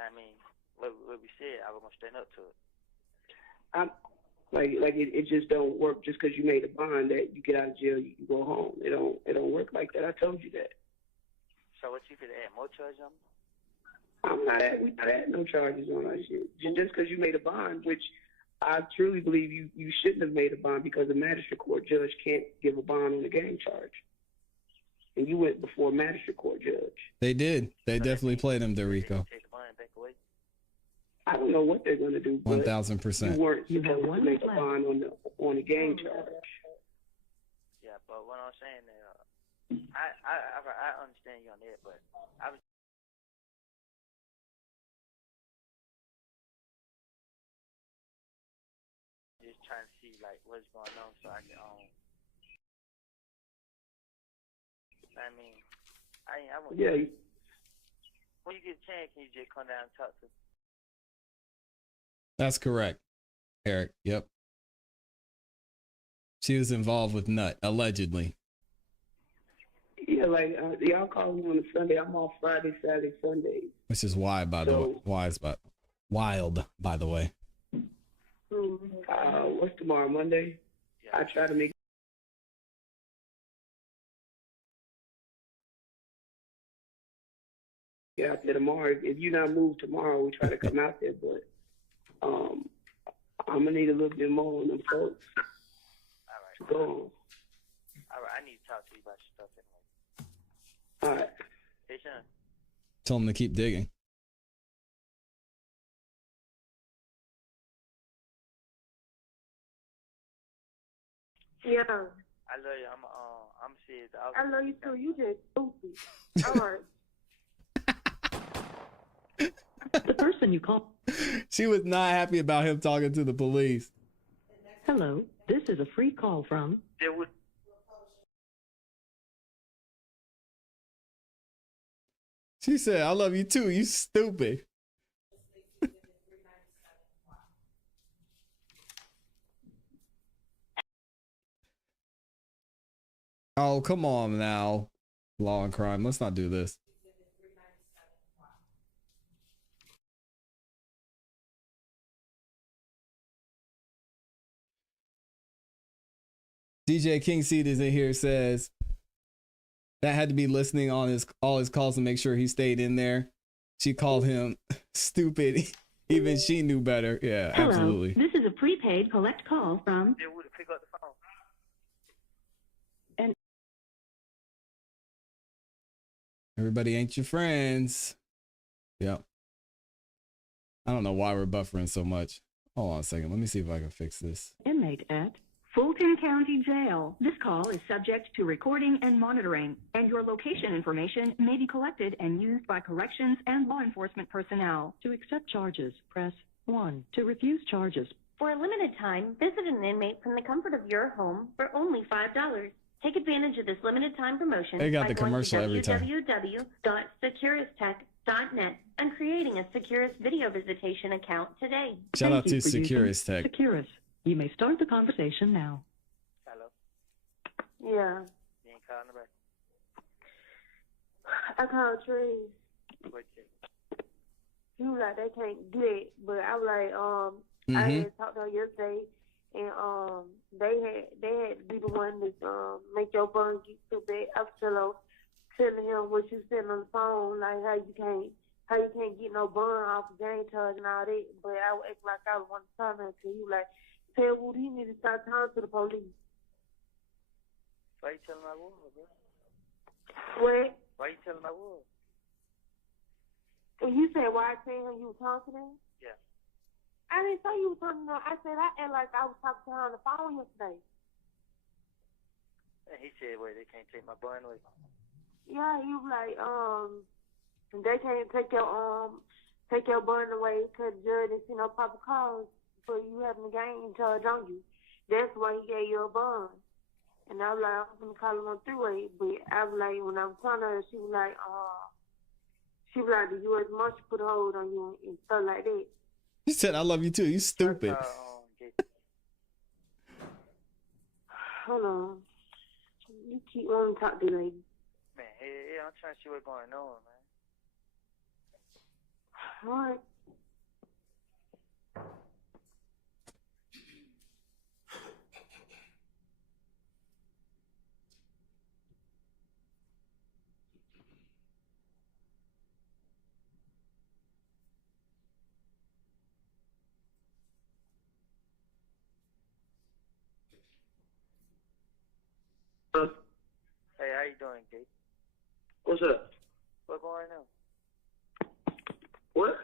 I mean, what we said, I was going to stand up to it. It just don't work just because you made a bond that you get out of jail, you can go home. It don't work like that. I told you that. So what you could add more charges on me? We're not adding no charges on our shit. Just because you made a bond, which I truly believe you shouldn't have made a bond because the magistrate court judge can't give a bond on a gang charge. And you went before a magistrate court judge. They did. They definitely played him, Dorico. Take the bond back away. I don't know what they're going to do. 1,000%. You weren't supposed to make a bond on a gang charge. Yeah, but what I'm saying is, I understand you on that, but I was. Just trying to see like what's going on so I can I mean I want when you get a chance, can you just come down and talk to me? That's correct, Eric. Yep. She was involved with Nut, allegedly. Yeah, like y'all call me on a Sunday. I'm off Friday, Saturday, Sunday. Which is why, by the way, wild, by the way. What's tomorrow? Monday? I try to make out there tomorrow. If you not move tomorrow, we try to come out there, but I'm gonna need a little bit more on them folks. All right. To go on. All right, I need to talk to you about your stuff anyway. All right. Hey, Sean. Tell him to keep digging. Yeah. I love you. I'm serious. I love you too. You just stupid. All right. The person you call. She was not happy about him talking to the police. Hello, this is a free call from. She said, I love you too, you stupid. Oh, come on now. Law and crime. Let's not do this. DJ King Seed is in here, says that had to be listening on all his calls to make sure he stayed in there. She called him stupid. Even she knew better. Yeah, Hello, absolutely. this is a prepaid collect call from. Pick up the phone. Everybody ain't your friends. Yep. I don't know why we're buffering so much. Hold on a second. Let me see if I can fix this. Inmate at Fulton County Jail. This call is subject to recording and monitoring, and your location information may be collected and used by corrections and law enforcement personnel. To accept charges, press 1. To refuse charges. For a limited time, visit an inmate from the comfort of your home for only $5. Take advantage of this limited time promotion They got by the going commercial to every time. www.securistech.net and creating a Securus video visitation account today. Shout out to Thank you for using Securus Tech. Securus. You may start the conversation now. Hello. Yeah. You ain't calling back. I called Trees. What you? He was like, they can't get it, but I was like, I had talked to her yesterday, and they had to be the one that make your bun get too bad. I was telling him what you said on the phone, like how you can't get no bun off of gang charge and all that. But I would act like I was one time until he was like, tell Woody he need to start talking to the police. Why you telling my woman, bro? What? Why you telling my woman? And you said why I tell him you were talking to him? Yeah. I didn't say you were talking to him. I said I act like I was talking to her on the phone yesterday. And he said, wait, they can't take my bun away. Yeah, he was like, they can't take your bun away because the judge didn't see no proper cause for you having a gang charge on you. That's why he gave you a bun. And I was like, I'm gonna call him on three-way, but I was like, when I was telling her, she was like, the U.S. Marshal put a hold on you and stuff like that. He said, I love you too. You stupid. Hold on. You keep wanting to talk to the lady. Man, yeah, I'm trying to see what's going on, man. All right. Hey, how you doing, Gate? What's up? What's going on? What?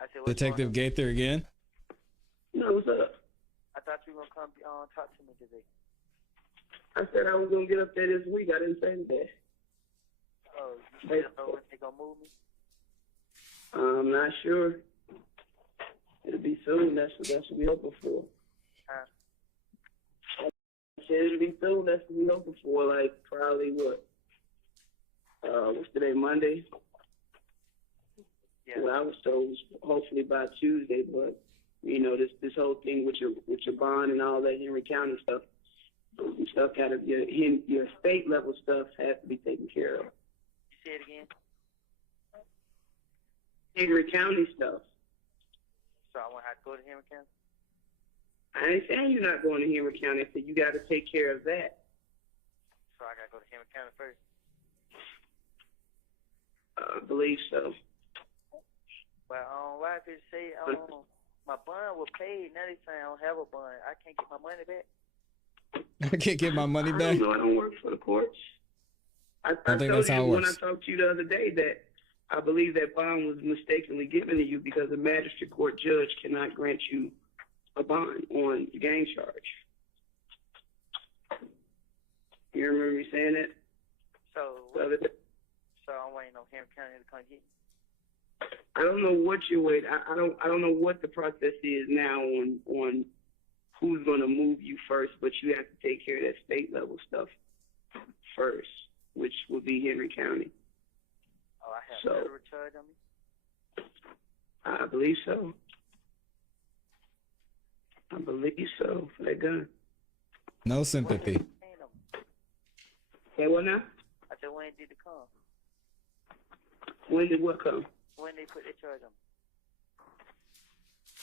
I said, what's Detective going on? Gaither again. No, what's up? I thought you were going to come talk to me today. I said I was gonna get up there this week. I didn't say that. Oh, you still know when they going to move me? I'm not sure. It'll be soon. That's what we hoping for. Huh? I said it'll be soon. That's what we hoping for. Like probably what? What's today? Monday. Yeah. Well, I was told hopefully by Tuesday, but you know this whole thing with your bond and all that Henry County stuff. Some stuff your state level stuff has to be taken care of. You say it again? Henry County stuff. So I won't have to go to Henry County? I ain't saying you're not going to Henry County. I said you got to take care of that. So I got to go to Henry County first? I believe so. Well, why did it say my bond was paid? Now they saying I don't have a bond. I can't get my money back? I can't get my money back. I don't know. I don't work for the courts. I think that's how it when works. I talked to you the other day that I believe that bond was mistakenly given to you because a magistrate court judge cannot grant you a bond on the gang charge. You remember me saying that? So I'm waiting on Henry County to come get me. I don't know what you're waiting. I don't know what the process is now on who's going to move you first, but you have to take care of that state level stuff first, which would be Henry County. Oh, I have a federal charge on me? I believe so. I believe so for that gun. No sympathy. Hey, what now? I said, when did it come? When did what come? When they put that charge on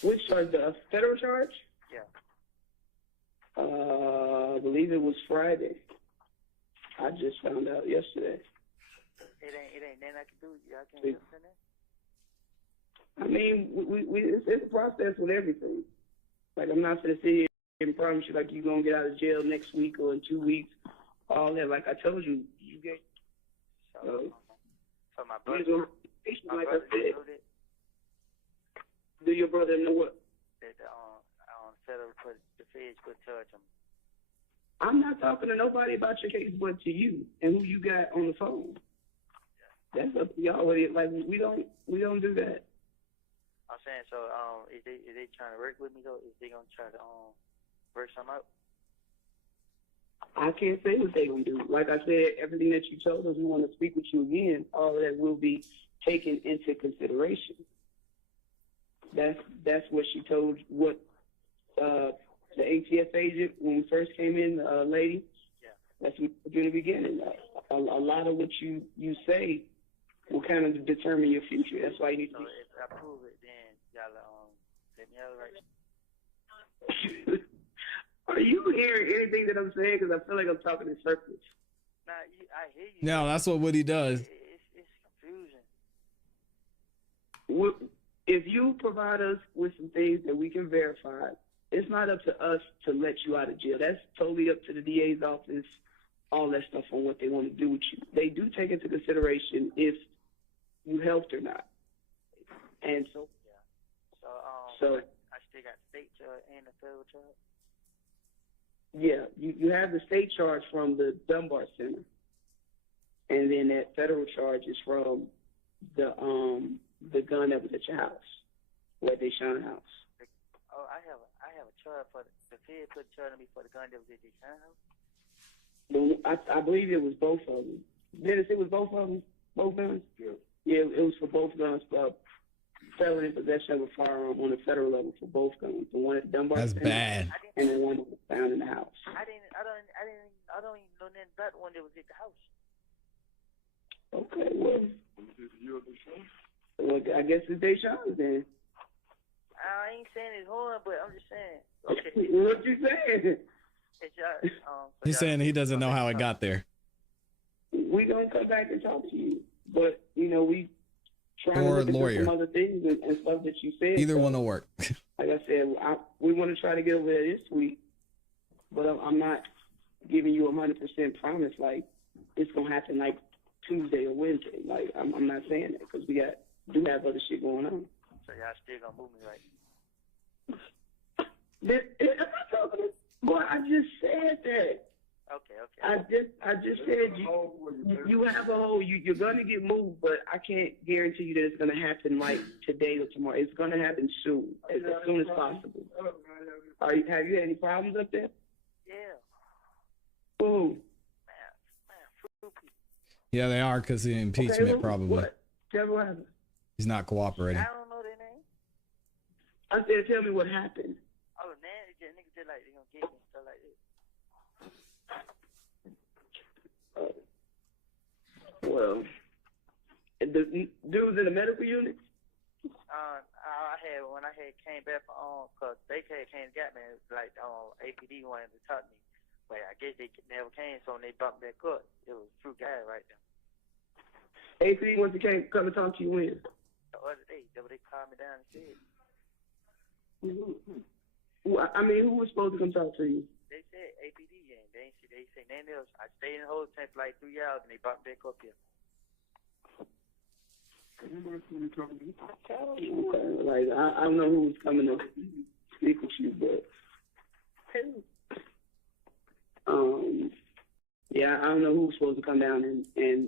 me? Which charge? The federal charge? Yeah. I believe it was Friday. I just found out yesterday. It ain't nothing I can do. Y'all can't do that? I mean, it's a process with everything. Like, I'm not going to sit here and promise you, like, you're going to get out of jail next week or in 2 weeks. All that. Like I told you, you get... So brother, like I said. know that. Do your brother know what? That federal put the feds put charge him. I'm not talking to nobody about your case, but to you and who you got on the phone. That's up to y'all. Like we don't do that. I'm saying, so is they trying to work with me though? Is they gonna try to work something out? I can't say what they gonna do. Like I said, everything that you told us, we want to speak with you again. All of that will be taken into consideration. That's what she told what the ATF agent when we first came in, lady. Yeah. That's what we did in the beginning. A lot of what you say will kind of determine your future. That's why you need to. So if I prove it, then y'all let me have it right. Are you hearing anything that I'm saying? Because I feel like I'm talking in circles. Nah, I hear you. No, that's what Woody does. It's confusing. If you provide us with some things that we can verify, it's not up to us to let you out of jail. That's totally up to the DA's office, all that stuff on what they want to do with you. They do take into consideration if you helped or not. And so, yeah. So I still got state charge and the federal charge. Yeah, you have the state charge from the Dunbar Center, and then that federal charge is from the gun that was at your house, or at Deshaun house. Oh, I have a charge for the Fed put a charge on me for the gun that was at Deshaun house. I believe it was both of them. Dennis, it was both of them, both guns. Yeah, it was for both guns. Felony possession of a firearm on the federal level for both guns. The one at Dunbar. That's Center bad. And the one that was found in the house. I don't even know nothing about the one that was at the house. Okay, well, I guess it's Deshaun's then. I ain't saying it's horn, but I'm just saying. Okay. What you saying? It's y'all, He's saying he doesn't know how it got there. We gonna come back and talk to you, but we trying Or to look lawyer. at some other things and stuff that you said. Either one will work. Like I said, we want to try to get over there this week, but I'm not giving you 100% promise like it's gonna happen like Tuesday or Wednesday. Like I'm not saying that because we do have other shit going on. So y'all still gonna move me right? Am I talking? Boy, I just said that. Okay. I just said you have a whole. You're gonna get moved, but I can't guarantee you that it's gonna happen like today or tomorrow. It's gonna happen soon, as soon as possible. Have you had any problems up there? Yeah. Who? Man, Yeah, they are because of the impeachment, probably. What? Tell me what happened. He's not cooperating. I don't know their name. I said, tell me what happened. Oh man, niggas just like they gonna get me and stuff like that. Well, the dudes in the medical unit? When I came back from cause they came and got me, like APD wanted to talk to me, but I guess they never came, so when they bumped that cut, it was true guy right there. APD wants to come and talk to you when? The other day, they called me down and said. Well, I mean, who was supposed to come talk to you? They said APD, and they said nothing else. I stayed in the whole tent for like 3 hours, and they bumped back up here. Okay, like I don't know who was coming to speak with you, but yeah, I don't know who was supposed to come down and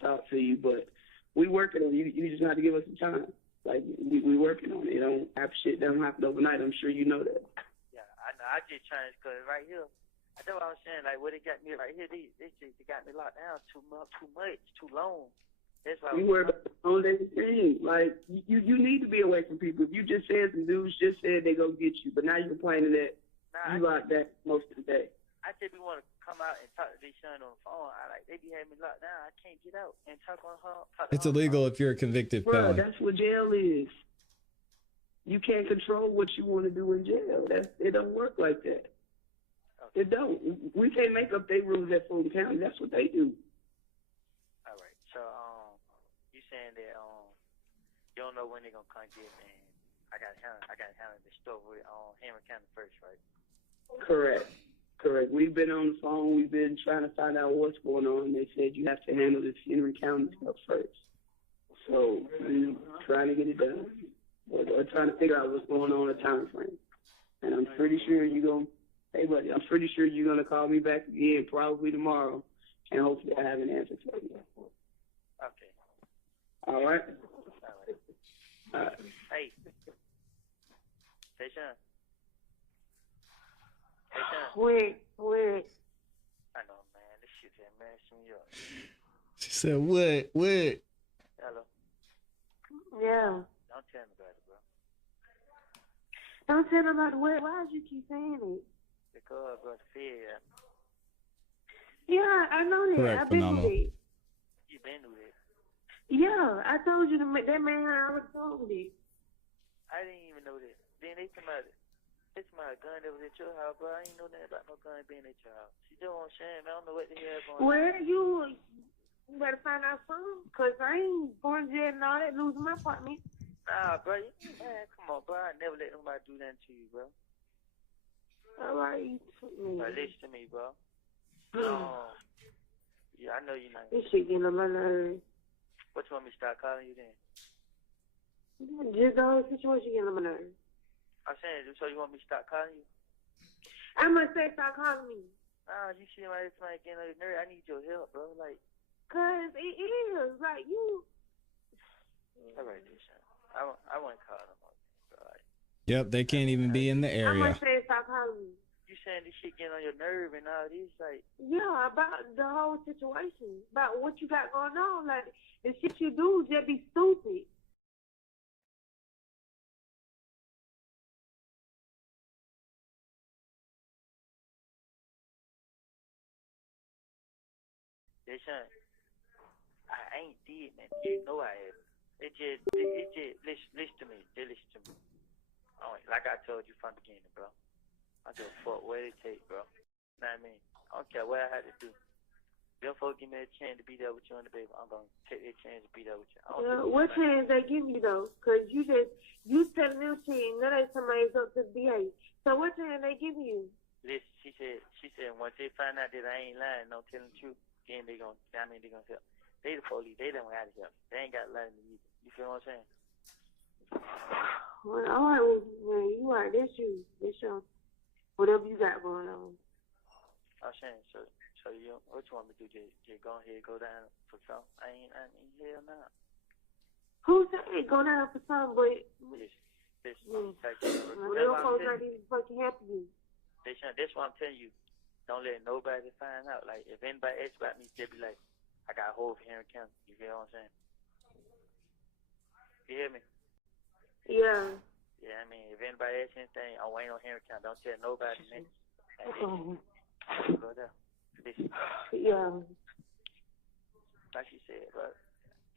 talk to you, but we working on it. You just have to give us some time. Like we working on it. It don't happen overnight. I'm sure you know that. Yeah, I know. I just trying to, cause right here, I know what I'm saying. Like what they got me right here, they got me locked down too much, too long. That's why you worry about on everything. Like you need to be away from people. If you just said some dudes just said they go get you, but now you're complaining that you locked down most of the day. I said we want to come out and talk to these son on the phone. They be having me locked down. I can't get out and talk on her. It's illegal if you're a convicted felon. That's what jail is. You can't control what you want to do in jail. It don't work like that. Okay. It don't. We can't make up their rules at Fulton County. That's what they do. All right. So you saying that you don't know when they're gonna come get me? I got handle the stuff with Henry County first, right? Correct. We've been on the phone. We've been trying to find out what's going on. They said you have to handle this Henry County stuff first. So we trying to get it done, or trying to figure out what's going on in the time frame. And I'm pretty sure you're gonna, hey buddy, I'm pretty sure you're gonna call me back again probably tomorrow, and hopefully I have an answer for you. Okay. All right. All right. Hey. Hey, Sean. Hey, Sean. Wait. I know, man. This shit just messed me up. She said, what? Hello. Yeah. Don't tell me about it, bro. Don't tell them about what. Why did you keep saying it? Because, bro, the fear. Yeah, I know that. Correct, I've been phenomenal. with it. You been with it. Yeah, I told you that man already told me. I didn't even know that. Then they come out. It's my gun that was at your house, bro. I ain't know nothing about no gun being at your house. She doing shame. I don't know what the hell going on. Well, you better find out soon, because I ain't going to jail and all that, losing my apartment. Nah, bro. Man, come on, bro. I never let nobody do nothing to you, bro. All right, you took me. Bro, listen to me, bro. Yeah, I know you're not. This shit getting on my nerves. What, you want me to start calling you then? Just the whole situation getting on my nerves. I'm saying, so you want me to start calling you? I must say, stop calling me. Nah, you see my like getting on your nerve. I need your help, bro. Like, cause it is like you. all right, dude, son. I won't call no more, bro. Like, Yep, they can't even be in the I area. must say, stop calling me. you saying this shit getting on your nerve and all this, like, Yeah, about the whole situation, about what you got going on. Like the shit you do just be stupid. son, I ain't did, man. You know I have. It just, listen to me. Just listen to me. Like I told you from the beginning, bro. I give a fuck what it take, bro. Know what I mean? I don't care what I had to do. Them folks give me a chance to be there with you and the baby. I'm gonna take that chance to be there with you. What chance they give you though? Cause you telling them shit and now they somebody's up to behave. So what chance they give you? Listen, she said once they find out that I ain't lying, no telling the truth, then they gonna help. They the police, they don't gotta help. They ain't got to lie to me either. You feel what I'm saying? Well, all right, well, man, you right. That's you. That's your whatever you got going on. I'm saying, so you, what you want me to do? Just go ahead, go down for something? I ain't hell nah. Who said go down for something? But This them folks not even fucking helping you. That's what I'm telling you. Don't let nobody find out. Like, if anybody asks about me, they'll be like, I got a hold of here in County. You feel what I'm saying? You hear me? Yeah. Yeah, I mean, if anybody asks anything, I'm waiting on Henry County. Don't tell nobody, man. Go there. Yeah. Like you said, bro,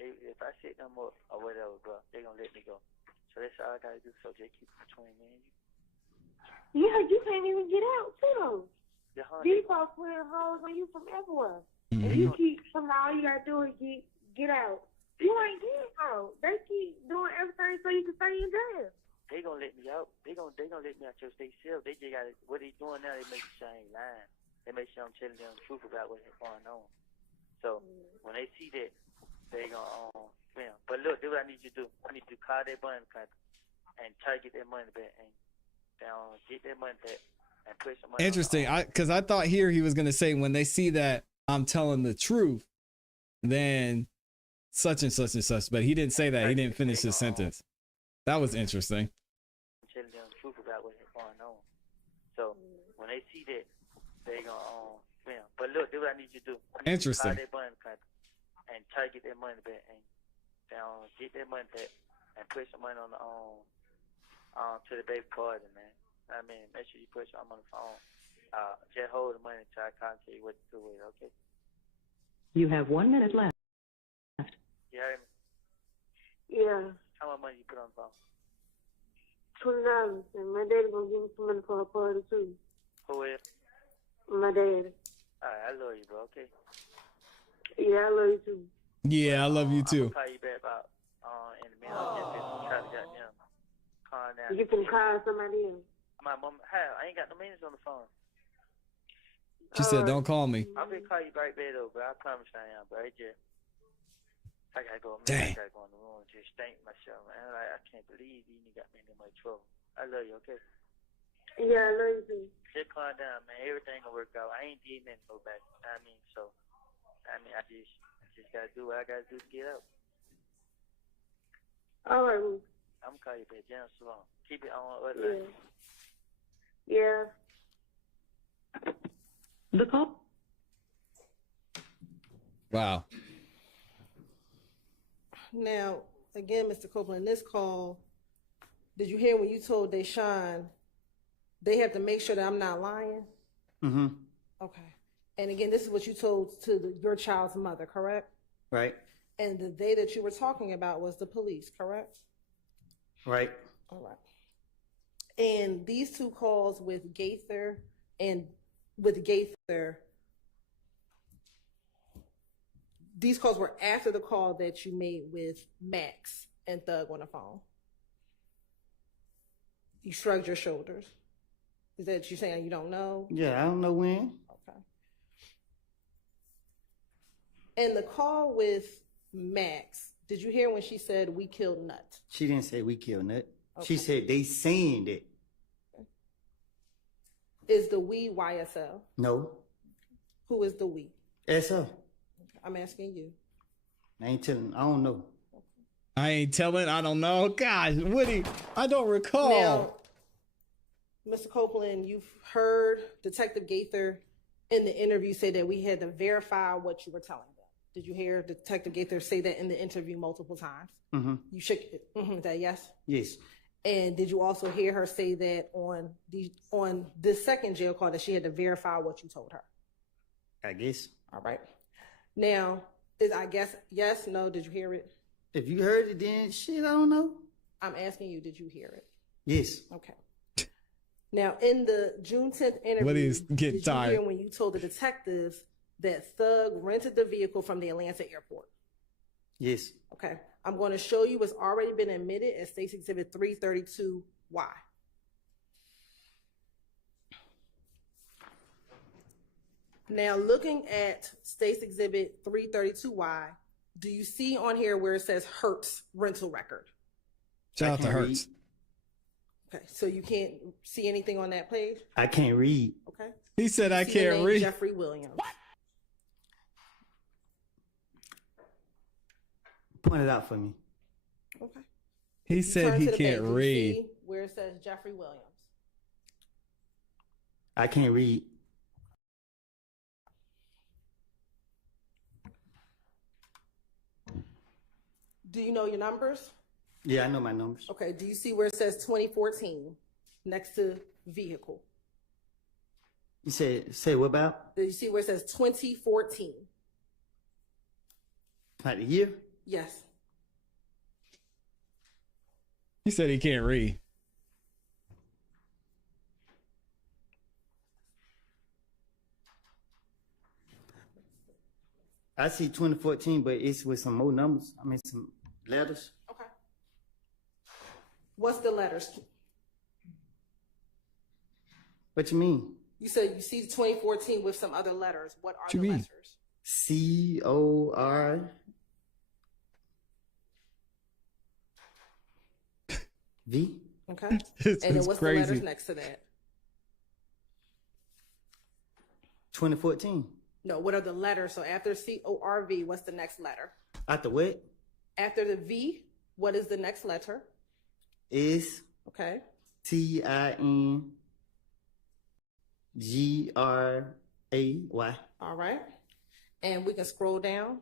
if I set them up or whatever, bro, they gonna let me go. So that's all I gotta do. So just keep it between me and you. Yeah, you can't even get out, too. These folks putting holes on you from everywhere. Mm-hmm. And you keep, somehow all you gotta do is get out. You ain't getting out. They keep doing everything so you can stay in jail. They gonna let me out. They gonna let me out your state cell. They just gotta, what they doing now, they make sure I ain't lying. They make sure I'm telling them the truth about what's going on. So when they see that, they gonna But look, do what I need you to do. I need you to call that money country and try to get that money back and get that money back and put some money. Interesting. Because I thought here he was gonna say when they see that I'm telling the truth, then such and such and such. But he didn't say that. He didn't finish his sentence. That was interesting. Telling them the truth about what's going on. So when they see that, they gonna But look, do what I need you to do. Interesting. Call that money country and try to get that money back and get that money back and put some money on the to the baby card, man. I mean, make sure you put some on the phone. Just hold the money until I can't tell you what to do with it, okay? You have 1 minute left. You heard me? Yeah. How much money you put on the phone? $20, and my daddy gonna give me some money for a party too. Who is? My daddy. Alright, I love you, bro, okay? Yeah, I love you too. Yeah, I love you too. I'm gonna call you back about in a minute. I'm just try to goddamn calm down. You can call somebody else. My mom, I ain't got no minutes on the phone. She said, "Don't call me." I'm gonna call you right back though, bro. I promise I am, bro. I gotta go, man. Dang. I gotta go in the room and just thank myself, man. Like, I can't believe you got me in that much trouble. I love you, okay? Yeah, I love you too. Just calm down, man. Everything gonna work out. I ain't did nothing nobody. I mean, so, I just gotta do what I gotta do to get out. All right, Ruth. I'm gonna call you back, Jam Salon. Keep it on other line. Yeah. The call. Wow. Now, again, Mr. Copeland, this call, did you hear when you told Deshaun they have to make sure that I'm not lying? Mm-hmm. Okay. And again, this is what you told to your child's mother, correct? Right. And the day that you were talking about was the police, correct? Right. All right. And these two calls with Gaither these calls were after the call that you made with Max and Thug on the phone. You shrugged your shoulders. Is that you saying you don't know? Yeah, I don't know when. Okay. And the call with Max, did you hear when she said we killed Nut? She didn't say we killed Nut. Okay. She said they saying that. Is the we YSL? No. Who is the we? SL. I'm asking you. I ain't telling. I don't know. I ain't telling. I don't know. Gosh, Woody, I don't recall. Now, Mr. Copeland, you've heard Detective Gaither in the interview say that we had to verify what you were telling them. Did you hear Detective Gaither say that in the interview multiple times? Mm-hmm. You shook that yes? Yes. And did you also hear her say that on this second jail call that she had to verify what you told her? I guess. All right. Now, is I guess yes, no, did you hear it? If you heard it, then shit, I don't know. I'm asking you, did you hear it? Yes. Okay. Now, in the June 10th interview, Woody's getting did you tired. hear when you told the detectives that Thug rented the vehicle from the Atlanta airport? Yes. Okay. I'm going to show you what's already been admitted as State's Exhibit 332Y. Now, looking at State's Exhibit 332Y, do you see on here where it says Hertz rental record? Shout out to Hertz. Okay, so you can't see anything on that page? I can't read. Okay. He said I See the can't name read. Jeffrey Williams. What? Point it out for me. Okay. He said Turn he to the can't page. You read. see where it says Jeffrey Williams. I can't read. Do you know your numbers? Yeah, I know my numbers. Okay, do you see where it says 2014 next to vehicle? You say what about? Do you see where it says 2014? Like the year? Yes. He said he can't read. I see 2014, but it's with some more numbers. I mean, some letters. Okay. What's the letters? What you mean? You said you see 2014 with some other letters. What are you the mean? letters? COR. V. Okay. This And then is what's crazy. the letters next to that? 2014. No, what are the letters? So after CORV, what's the next letter? After what? After the V, what is the next letter? Is Okay. TINGRAY. All right. And we can scroll down.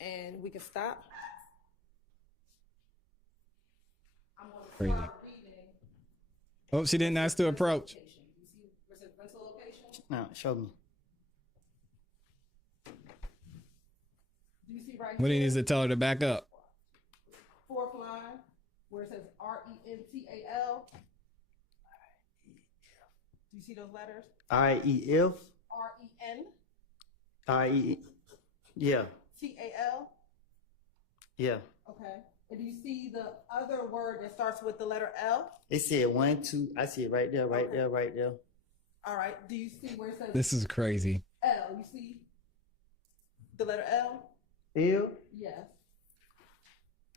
And we can stop. Crazy. Oh, she didn't ask to approach. No, show me. Do you see right Woody here? needs to tell her to back up. Fourth line, where it says RENTAL. Do you see those letters? REF. REN RE. Yeah. TAL. Yeah. Okay. And do you see the other word that starts with the letter L? It said 1, 2. I see it right there, right Okay. there, right there. All right. Do you see where it says This is crazy. L? You see the letter L? L? Yes.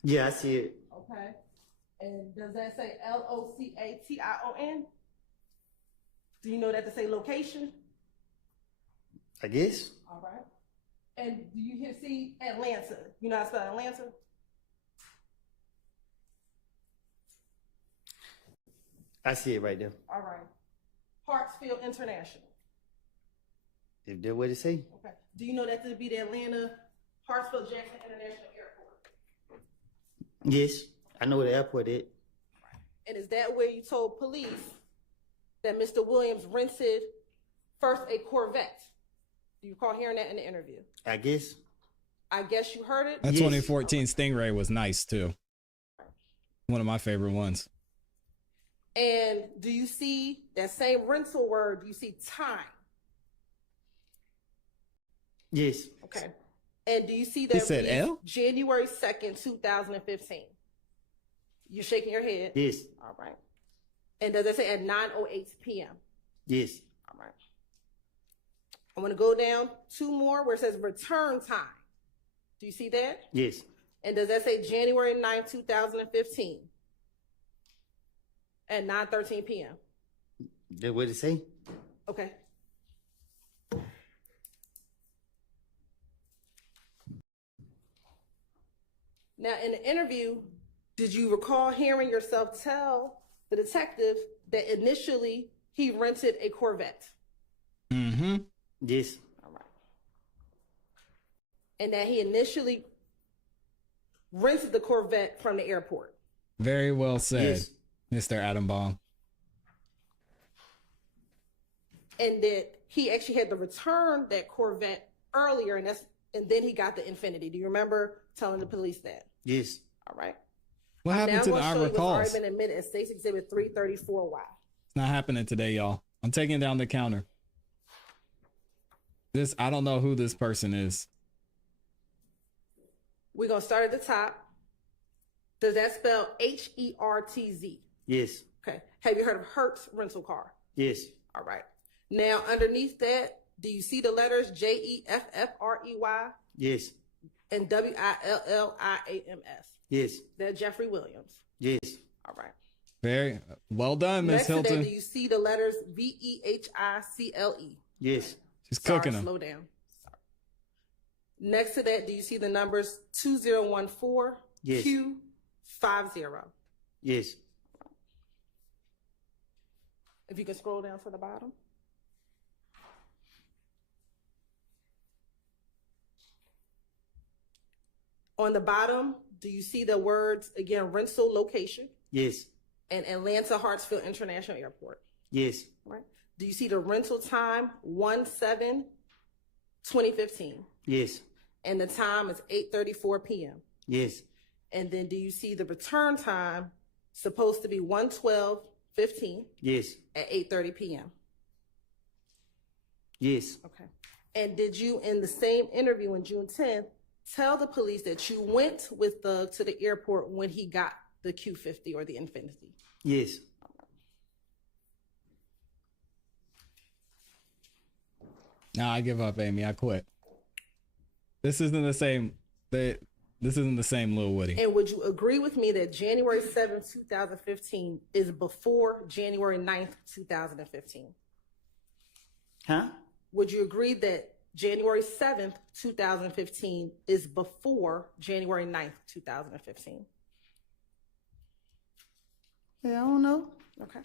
Yeah, I see it. Okay. And does that say LOCATION? Do you know that to say location? I guess. All right. And do you see Atlanta? You know how to spell Atlanta? I see it right there. All right. Hartsfield International. If that's what it say. Okay. Do you know that to be the Atlanta Hartsfield Jackson International Airport? Yes, I know where the airport is. And is that where you told police that Mr. Williams rented first a Corvette? Do you recall hearing that in the interview? I guess. I guess you heard it? That 2014 Stingray was nice too. One of my favorite ones. And do you see that same rental word? Do you see time? Yes. Okay. And do you see that He said L? January 2nd, 2015? You're shaking your head? Yes. All right. And does it say at 9:08 p.m.? Yes. All right. I'm going to go down 2 more where it says return time. Do you see that? Yes. And does that say January 9th, 2015? At 9:13 p.m.? That's what it say. Okay. Now, in the interview, did you recall hearing yourself tell the detective that initially he rented a Corvette? Mm-hmm. Yes. All right. And that he initially rented the Corvette from the airport? Very well said, Yes. Mr. Adam Baum. And that he actually had to return that Corvette earlier, and then he got the Infiniti. Do you remember telling the police that? Yes. All right. What happened to the Now Ira what's calls? already been admitted as State's Exhibit 334Y. It's not happening today, y'all. I'm taking down the counter. I don't know who this person is. We're going to start at the top. Does that spell Hertz? Yes. Okay. Have you heard of Hertz rental car? Yes. All right. Now, underneath that, do you see the letters JEFFREY Yes. and WILLIAMS? Yes. They're Jeffrey Williams. Yes. All right. Very well done, Miss Next to that, Hilton. do you see the letters VEHICLE? Yes. She's Sorry, cooking them. slow down. Sorry. Next to that, do you see the numbers 2014 Yes. Q50? Yes. If you can scroll down to the bottom. On the bottom, do you see the words, again, rental location Yes. and Atlanta Hartsfield International Airport? Yes. Right. Do you see the rental time 1/7/2015? Yes. And the time is 8:34 p.m. Yes. And then do you see the return time supposed to be 1/12/15 Yes. at 8:30 p.m.? Yes. Okay. And did you, in the same interview on June 10th, tell the police that you went with Thug to the airport when he got the Q50 or the Infiniti? Yes. Nah, I give up, Amy. I quit. This isn't the same. This isn't the same Lil Woody. And would you agree with me that January 7th, 2015 is before January 9th, 2015? Huh? Would you agree that January 7th, 2015 is before January 9th, 2015? Yeah, I don't know. Okay.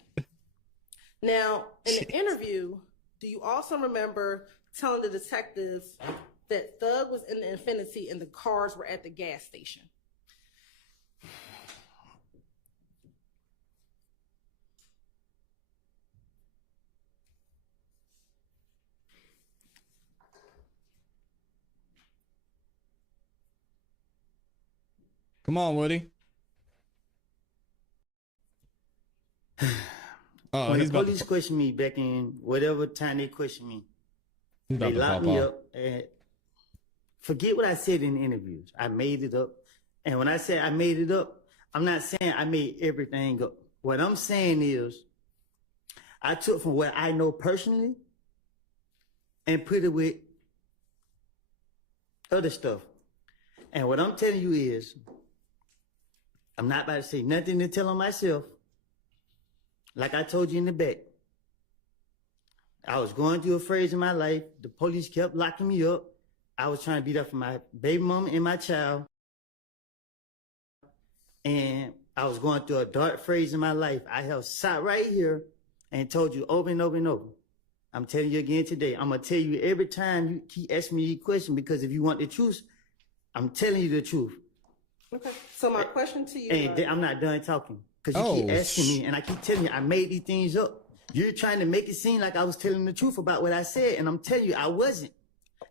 Now, in the interview, do you also remember telling the detectives that Thug was in the Infiniti and the cars were at the gas station? Come on, Woody. Oh, When he's the about police question me back in whatever time they question me, he's about they to lock pop me off. up and forget what I said in the interviews. I made it up. And when I say I made it up, I'm not saying I made everything up. What I'm saying is I took from what I know personally and put it with other stuff. And what I'm telling you is, I'm not about to say nothing to tell on myself. Like I told you in the back, I was going through a phase in my life. The police kept locking me up. I was trying to be there for my baby mama and my child. And I was going through a dark phase in my life. I have sat right here and told you over and over and over. I'm telling you again today. I'm going to tell you every time you keep asking me a question, because if you want the truth, I'm telling you the truth. Okay. So my question to you, And I'm not done talking, because you keep asking me, and I keep telling you I made these things up. You're trying to make it seem like I was telling the truth about what I said, and I'm telling you I wasn't.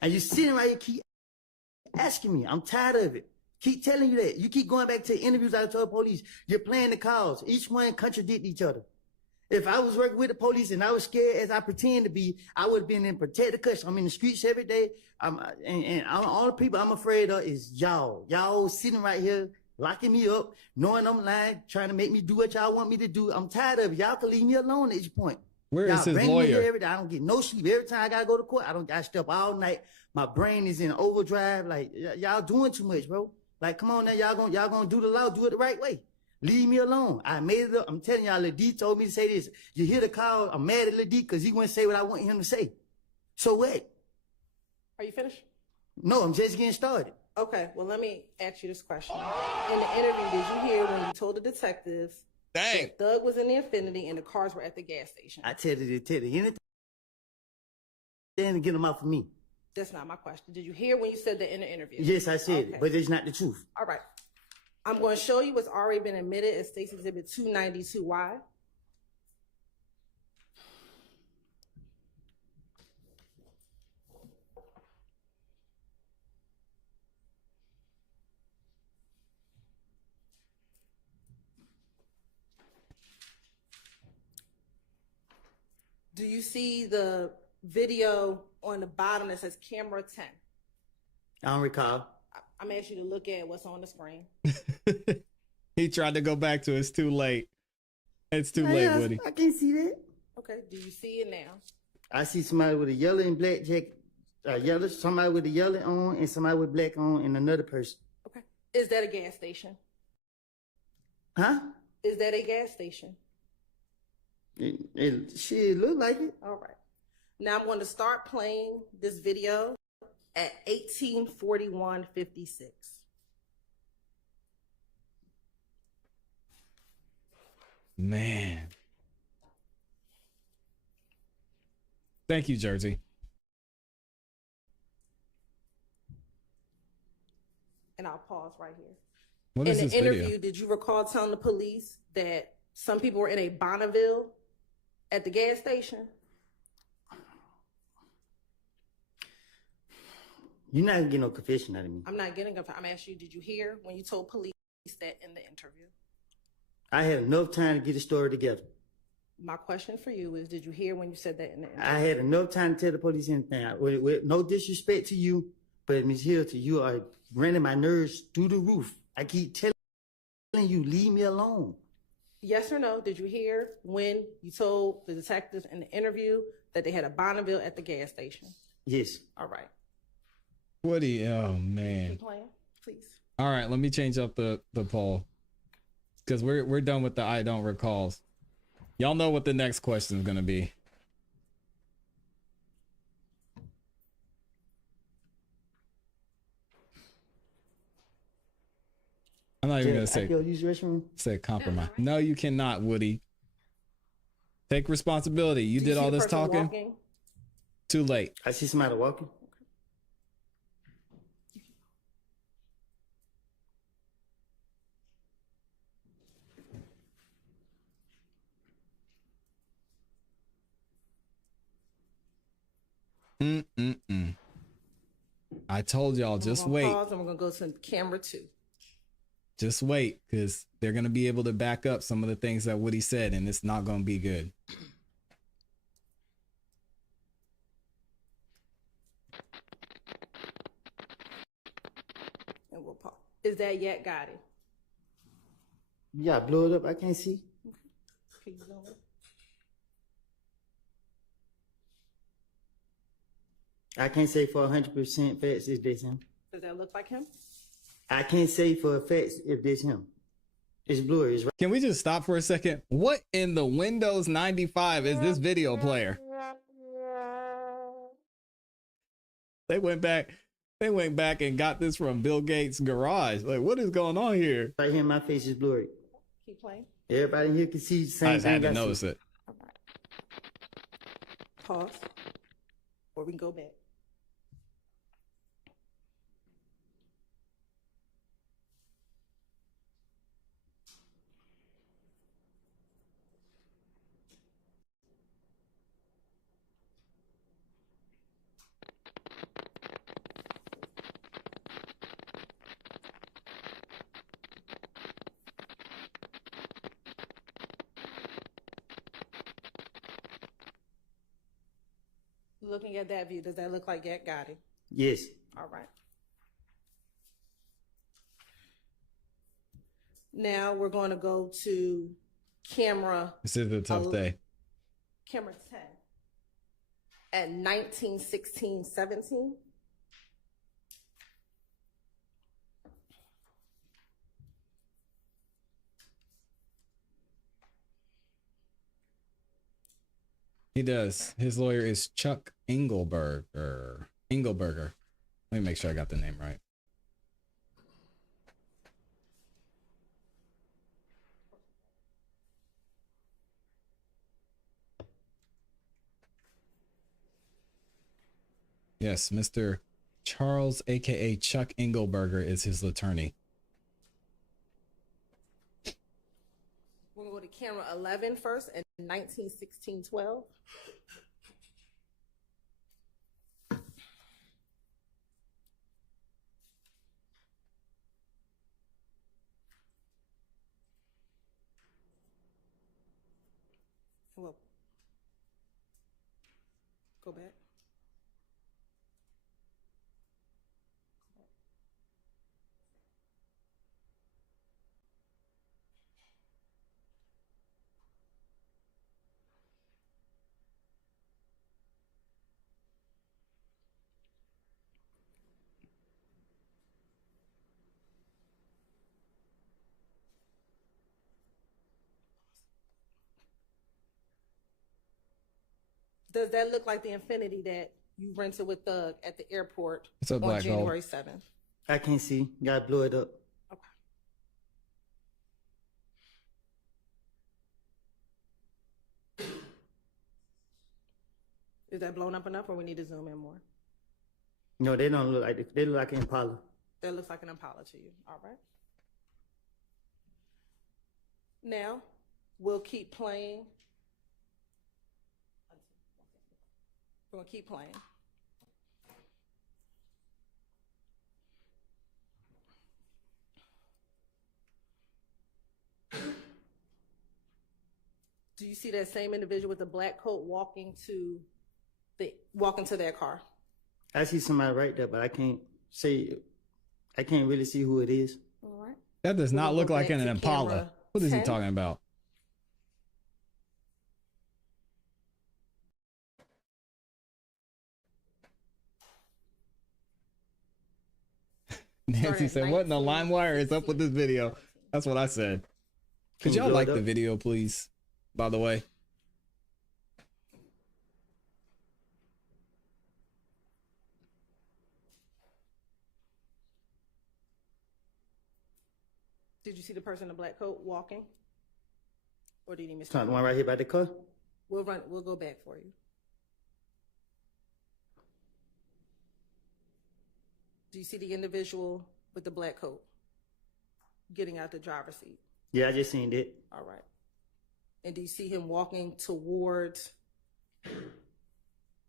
And you're sitting right here keep asking me. I'm tired of it. Keep telling you that. You keep going back to interviews I told police. You're playing the cards. Each one contradict each other. If I was working with the police and I was scared as I pretend to be, I would have been in protective custody. I'm in the streets every day. And all the people I'm afraid of is y'all. Y'all sitting right here, locking me up, knowing I'm lying, trying to make me do what y'all want me to do. I'm tired of it. Y'all can leave me alone at this point. Where y'all is his bring lawyer? Me here every day. I don't get no sleep. Every time I gotta go to court, I stay up all night. My brain is in overdrive. Like, y'all doing too much, bro. Like, come on now, y'all gonna do the law, do it the right way. Leave me alone. I made it up. I'm telling y'all, Lil D told me to say this. You hear the call, I'm mad at Lil D because he wouldn't say what I want him to say. So what? Are you finished? No, I'm just getting started. Okay, well, let me ask you this question. In the interview, did you hear when you told the detectives that Thug was in the Infinity and the cars were at the gas station? I tell you anything to get them out for me. That's not my question. Did you hear when you said that in the interview? Yes, I said it, but it's not the truth. All right. I'm going to show you what's already been admitted as State's Exhibit 292Y. Do you see the video on the bottom that says camera 10? I don't recall. I'm asking you to look at what's on the screen. He tried to go back to it's too late. It's too late, Woody. I can't see that. Okay, do you see it now? I see somebody with a yellow and black jacket, somebody with a yellow on and somebody with black on and another person. Okay. Is that a gas station? Huh? Is that a gas station? It look like it. All right. Now I'm going to start playing this video at 18:41:56. Man. Thank you, Jersey. And I'll pause right here. What in is the this interview, video? did you recall telling the police that some people were in a Bonneville at the gas station? You're not gonna get no confession out of me. I'm not getting I'm asking you, did you hear when you told police that in the interview? I had enough time to get the story together. My question for you is, did you hear when you said that in the interview? I had enough time to tell the police anything. With no disrespect to you, but Ms. Hilton, you are running my nerves through the roof. I keep telling you, leave me alone. Yes or no, did you hear when you told the detectives in the interview that they had a Bonneville at the gas station? Yes. All right. Woody, oh man. Keep playing, please. All right, let me change up the poll. Because we're done with the I don't recalls. Y'all know what the next question is gonna be. I'm not even gonna say use the restroom. Say compromise. No, you cannot, Woody. Take responsibility. You did all this talking. Walking? Too late. I see somebody walking. I told y'all, just wait. Pause, and we're gonna go to camera 2. Just wait, because they're gonna be able to back up some of the things that Woody said, and it's not gonna be good. And we'll pause. Is that yet got it? Yeah, blow it up. I can't see. Can you zoom in? I can't say for 100% facts if this him. Does that look like him? I can't say for a fact if this him. It's blurry. It's right. Can we just stop for a second? What in the Windows 95 is this video player? They went back and got this from Bill Gates' garage. Like, what is going on here? Right here, my face is blurry. Keep playing. Everybody here can see the same I just thing. had to notice it. All right. Pause. Or we can go back. Looking at that view, does that look like Yak got it? Yes. All right. Now we're going to go to camera. This is a tough day. Camera 10 at 1916-17. He does. His lawyer is Chuck Engelberger. Let me make sure I got the name right. Yes, Mr. Charles, aka Chuck Engelberger, is his attorney. We're going to go to camera 11 first at 1916-12. Well, go back. Does that look like the Infinity that you rented with Thug at the airport What's up, on Black Hole? January 7th? I can't see. Gotta blow it up. Okay. Is that blown up enough, or we need to zoom in more? No, they don't look like they look like an Impala. That looks like an Impala to you. All right. Now, we'll keep playing. We're going to keep playing. Do you see that same individual with the black coat walking to their car? I see somebody right there, but I can't really see who it is. All right. That does not look like an Impala. camera What is he 10. talking about? Nancy said, what in the LimeWire is up with this video? That's what I said. Could y'all like the video, please? By the way. Did you see the person in the black coat walking? Or did he miss? The one right here by the car? We'll go back for you. Do you see the individual with the black coat getting out the driver's seat? Yeah, I just seen it. All right. And do you see him walking towards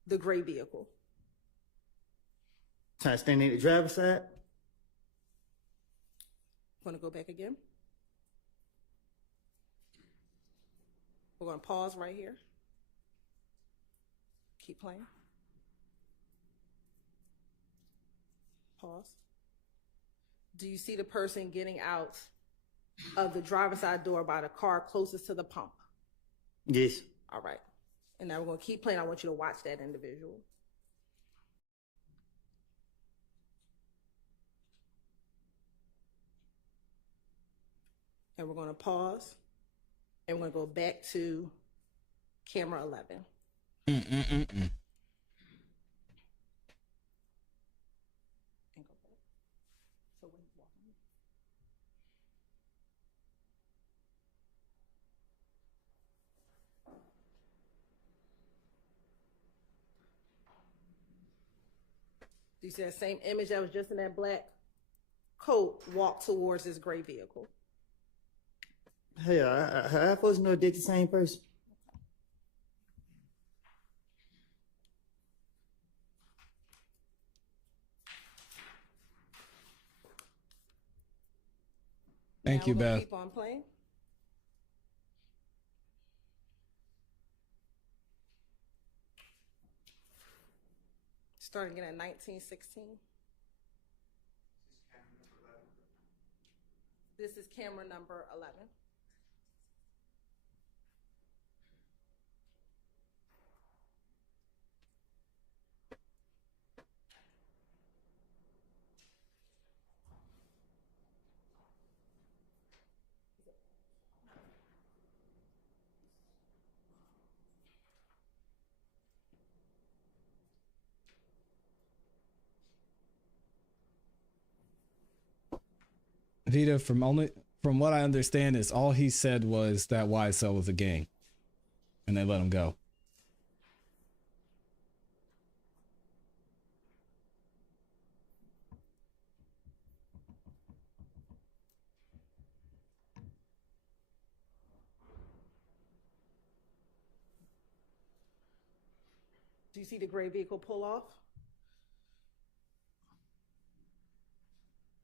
the gray vehicle? Trying to stand in the driver's side? Want to go back again? We're going to pause right here. Keep playing. Pause. do you see the person getting out of the driver's side door by the car closest to the pump? Yes. All right. And now we're going to keep playing. I want you to watch that individual. And we're going to pause. And we're going to go back to camera 11. Do you see that same image that was just in that black coat walk towards this gray vehicle? Hey, I supposed to know they're the same person? Thank you, Beth. Keep on playing. Starting again at 1916. This is camera number 11. Vita, from what I understand, is all he said was that YSL was a gang, and they let him go. Do you see the gray vehicle pull off?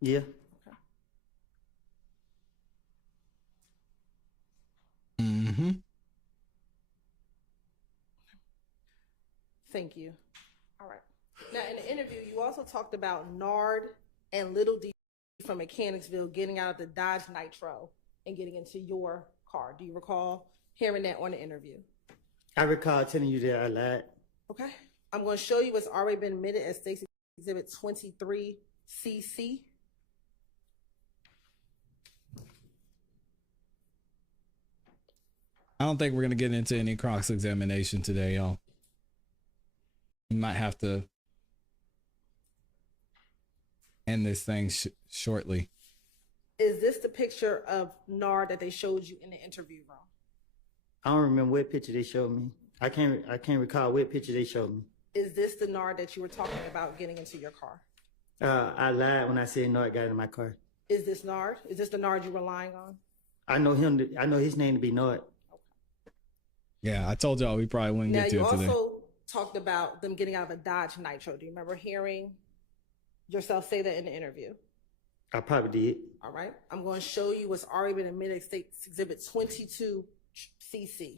Yeah. Mm-hmm. Thank you. All right. Now, in the interview, you also talked about Nard and Little D from Mechanicsville getting out of the Dodge Nitro and getting into your car. Do you recall hearing that on the interview? I recall telling you that I lied. Okay. I'm going to show you what's already been admitted as Stacy Exhibit 23CC. I don't think we're going to get into any cross-examination today, y'all. We might have to end this thing shortly. Is this the picture of Nard that they showed you in the interview room? I don't remember what picture they showed me. I can't recall what picture they showed me. Is this the Nard that you were talking about getting into your car? I lied when I said Nard got in my car. Is this Nard? Is this the Nard you're relying on? I know him. I know his name to be Nard. Yeah, I told y'all we probably wouldn't get to it today. Now, you also talked about them getting out of a Dodge Nitro. Do you remember hearing yourself say that in the interview? I probably did. All right. I'm going to show you what's already been admitted State Exhibit 22CC.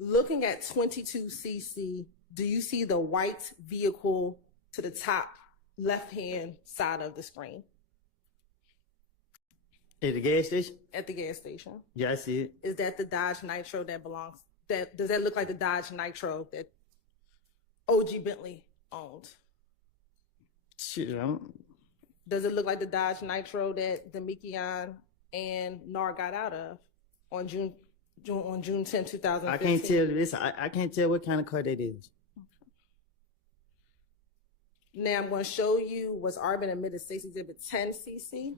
Looking at 22CC, do you see the white vehicle to the top left-hand side of the screen? At the gas station? At the gas station. Yeah, I see it. Is that the Dodge Nitro that belongs, does that look like the Dodge Nitro that OG Bentley owned? Shit, I don't. Does it look like the Dodge Nitro that Demikian and Nard got out of on June 10, 2015? I can't tell this. I can't tell what kind of car that is. Now I'm going to show you what's already been admitted Stacy Exhibit 10CC.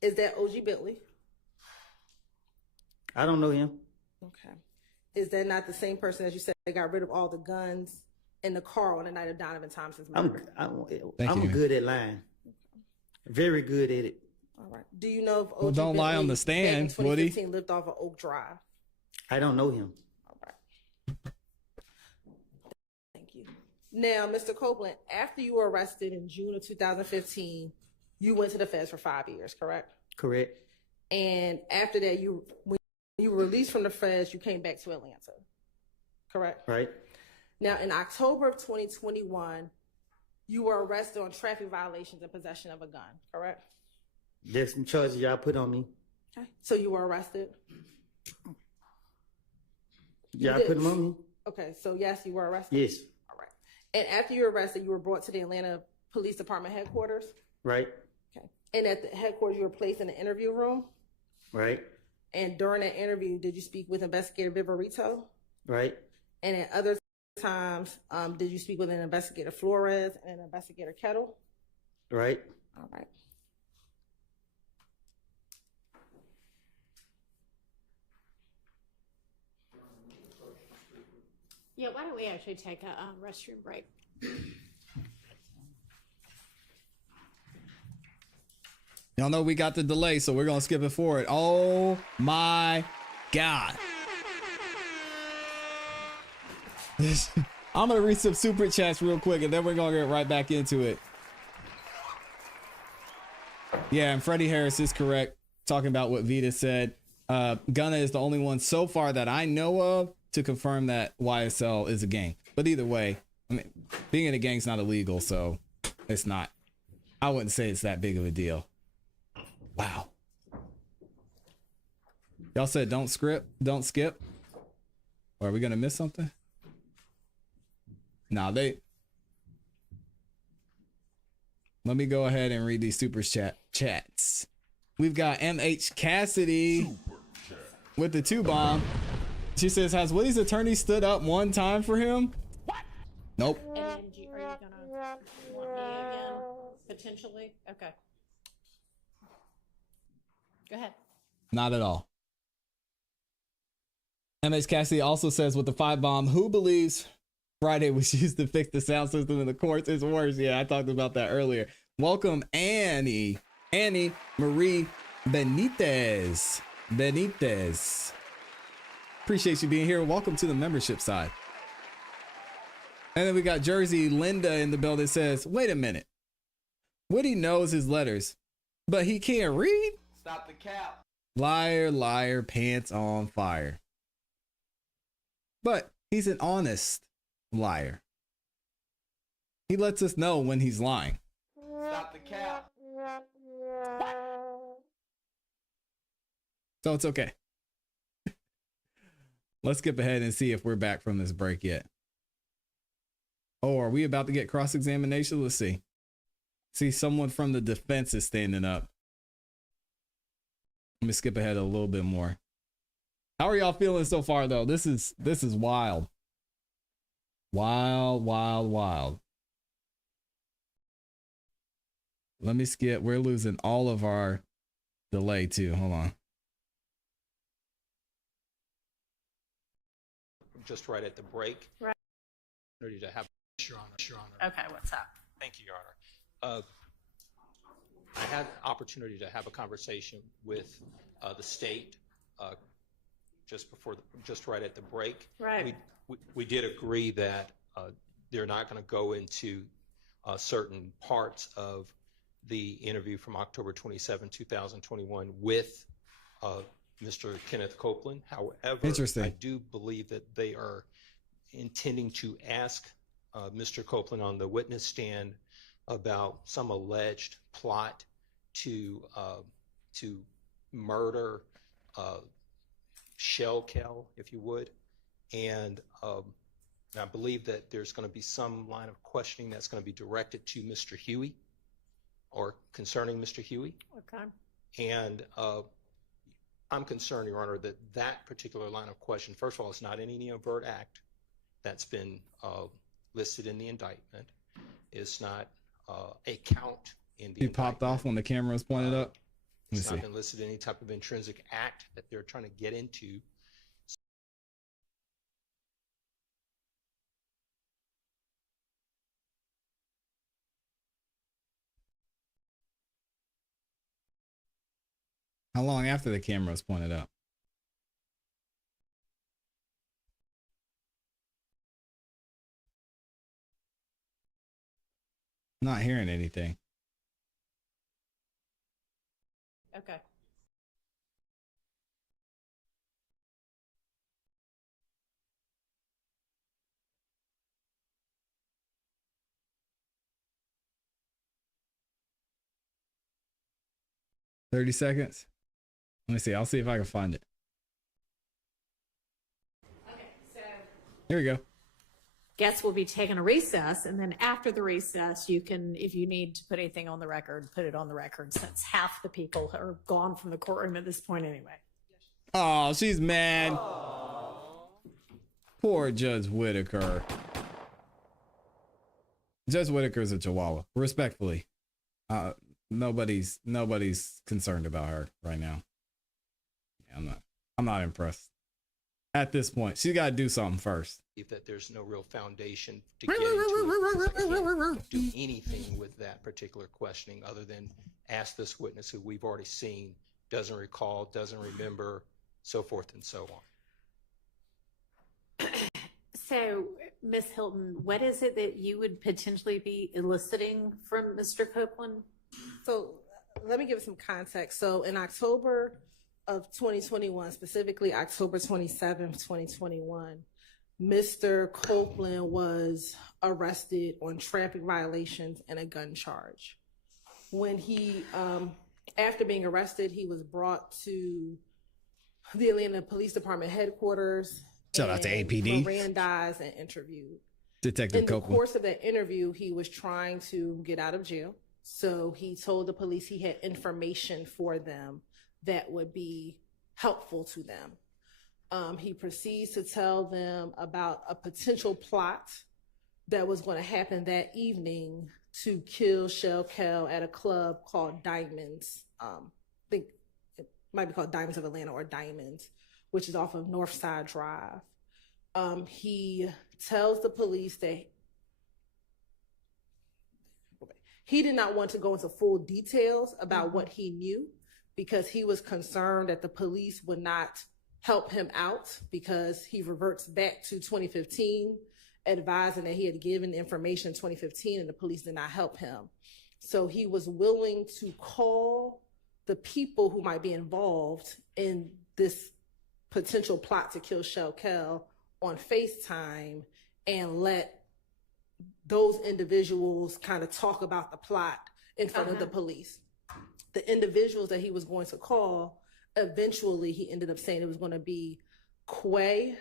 Is that OG Bentley? I don't know him. Okay. Is that not the same person as you said they got rid of all the guns in the car on the night of Donovan Thompson's murder? I'm good at lying. Very good at it. All right. Do you know if OG Well, don't lie on Bentley the stand, back in 2015 lived off of Oak Drive? I don't know him. All right. Thank you. Now, Mr. Copeland, after you were arrested in June of 2015, you went to the feds for 5 years, correct? Correct. And after that, when you were released from the feds, you came back to Atlanta, correct? Right. Now, in October of 2021, you were arrested on traffic violations and possession of a gun, correct? There's some charges y'all put on me. Okay. So you were arrested? Y'all put them on me? Okay, so yes, you were arrested? Yes. All right. And after you were arrested, you were brought to the Atlanta Police Department headquarters? Right. Okay. And at the headquarters, you were placed in the interview room? Right. And during that interview, did you speak with Investigator Viverito? Right. And at other times, did you speak with an Investigator Flores and an Investigator Kettle? Right. All right. Yeah, why don't we actually take a restroom break? Y'all know we got the delay, so we're gonna skip it forward. Oh my God. I'm gonna read some super chats real quick and then we're gonna get right back into it. Yeah, and Freddie Harris is correct, talking about what Vita said. Gunna is the only one so far that I know of to confirm that YSL is a gang. But either way, I mean, being in a gang's not illegal, so it's not. I wouldn't say it's that big of a deal. Wow. Y'all said don't skip. Or are we gonna miss something? Nah, let me go ahead and read these super chats. We've got MH Cassidy with the 2-bomb. She says, has Woody's attorney stood up one time for him? What? Nope. And are you gonna want me again, potentially? Okay. Go ahead. Not at all. MH Cassidy also says with the 5-bomb, who believes Friday was used to fix the sound system in the courts is worse? Yeah, I talked about that earlier. Welcome, Annie Marie Benitez. Appreciate you being here. Welcome to the membership side. And then we got Jersey Linda in the building. Says, wait a minute. Woody knows his letters, but he can't read? Stop the cap. Liar, liar, pants on fire. But he's an honest liar. He lets us know when he's lying. Stop the cap. So it's okay. Let's skip ahead and see if we're back from this break yet. Oh, are we about to get cross-examination? Let's see. See, someone from the defense is standing up. Let me skip ahead a little bit more. How are y'all feeling so far, though? This is wild. Wild. Let me skip. We're losing all of our delay, too. Hold on. Just right at the break. Right. Ready to have Your Honor. Okay, what's up? Thank you, Your Honor. I had the opportunity to have a conversation with the state just right at the break. Right. We did agree that they're not going to go into certain parts of the interview from October 27, 2021 with Mr. Kenneth Copeland. However, Interesting. I do believe that they are intending to ask Mr. Copeland on the witness stand about some alleged plot to murder Shell Kell, if you would. And I believe that there's going to be some line of questioning that's going to be directed to Mr. Huey or concerning Mr. Huey. Okay. And I'm concerned, Your Honor, that that particular line of question, first of all, it's not any overt act that's been listed in the indictment. It's not a count in the He popped off when the camera was pointed up. It's not been listed any type of intrinsic act that they're trying to get into. How long after the camera was pointed up? Not hearing anything. Okay. 30 seconds. Let me see. I'll see if I can find it. Okay, so Here we go. guests will be taking a recess, and then after the recess, you can, if you need to put anything on the record, put it on the record, since half the people are gone from the courtroom at this point anyway. Oh, she's mad. Poor Judge Whitaker. Judge Whitaker's a chihuahua. Respectfully. Nobody's concerned about her right now. Yeah, I'm not impressed. At this point, she's got to do something first. That there's no real foundation to get into it, because I can't do anything with that particular questioning other than ask this witness who we've already seen, doesn't recall, doesn't remember, so forth and so on. So, Ms. Hilton, what is it that you would potentially be eliciting from Mr. Copeland? So let me give some context. So in October of 2021, specifically October 27th, 2021, Mr. Copeland was arrested on traffic violations and a gun charge. When he, after being arrested, he was brought to the Atlanta Police Department headquarters. Shout out to APD. Mirandized and interviewed. Detective Copeland. In the course of that interview, he was trying to get out of jail. So he told the police he had information for them that would be helpful to them. He proceeds to tell them about a potential plot that was going to happen that evening to kill Shell Kel at a club called Diamonds. I think it might be called Diamonds of Atlanta or Diamonds, which is off of Northside Drive. He tells the police that he did not want to go into full details about what he knew because he was concerned that the police would not help him out, because he reverts back to 2015, advising that he had given information in 2015 and the police did not help him. So he was willing to call the people who might be involved in this potential plot to kill Shell Kel on FaceTime and let those individuals kind of talk about the plot in front of the police. The individuals that he was going to call, eventually he ended up saying it was going to be Quay,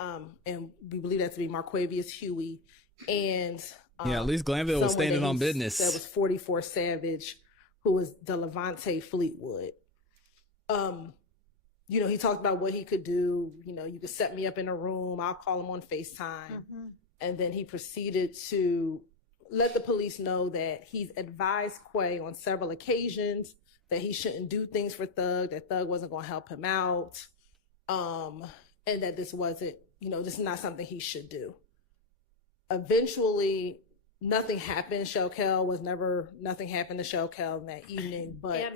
and we believe that to be Marquavius Huey, and yeah, at least Glanville was standing on business. That was 44 Savage, who was Delevante Fleetwood. You know, he talked about what he could do. You know, you could set me up in a room, I'll call him on FaceTime. And then he proceeded to let the police know that he's advised Quay on several occasions that he shouldn't do things for Thug, that Thug wasn't going to help him out, and that this wasn't, you know, this is not something he should do. Eventually, nothing happened. Nothing happened to Shell Kel in that evening. But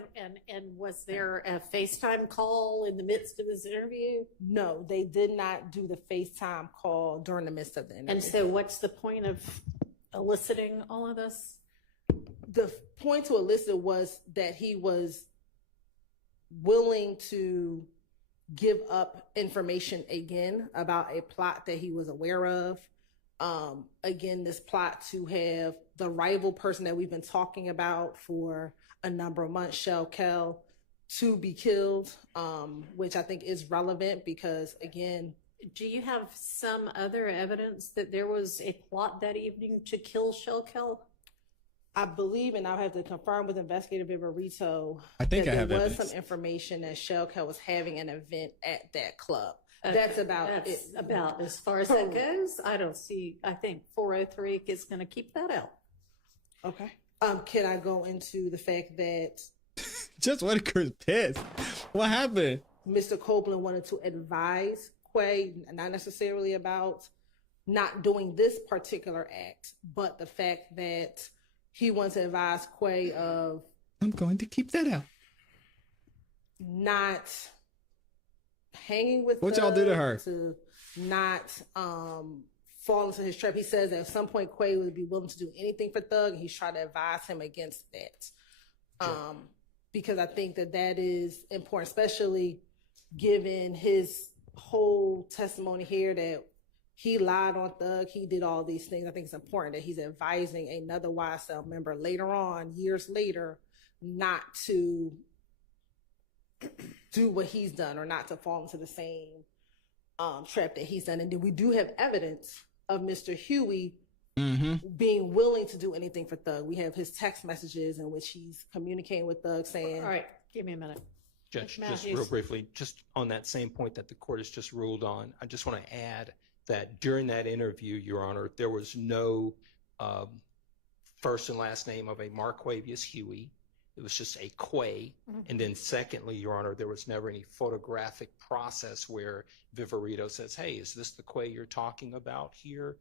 and was there a FaceTime call in the midst of this interview? No, they did not do the FaceTime call during the midst of the interview. And so what's the point of eliciting all of this? The point to elicit was that he was willing to give up information again about a plot that he was aware of. Again, this plot to have the rival person that we've been talking about for a number of months, Shell Kel, to be killed, which I think is relevant because, again, do you have some other evidence that there was a plot that evening to kill Shell Kel? I believe, and I'll have to confirm with investigator Viverito, I think that I have there was evidence. some information that Shell Kel was having an event at that club. That's about it. About as far as that goes. I don't see. I think 403 is going to keep that out. Okay. Can I go into the fact that Just Whitaker's pissed? What happened? Mr. Copeland wanted to advise Quay, not necessarily about not doing this particular act, but the fact that he wants to advise Quay of I'm going to keep that out. Not hanging with What y'all do to her? To not fall into his trap. He says that at some point Quay would be willing to do anything for Thug, and he's trying to advise him against that. Because I think that is important, especially given his whole testimony here that he lied on Thug, he did all these things. I think it's important that he's advising another YSL member later on, years later, not to do what he's done or not to fall into the same trap that he's done. And then we do have evidence of Mr. Huey being willing to do anything for Thug. We have his text messages in which he's communicating with Thug saying, all right, give me a minute. Judge, just real briefly, just on that same point that the court has just ruled on, I just want to add that during that interview, Your Honor, there was no first and last name of a Marquavius Huey. It was just a Quay. And then secondly, Your Honor, there was never any photographic process where Viverito says, hey, is this the Quay you're talking about here?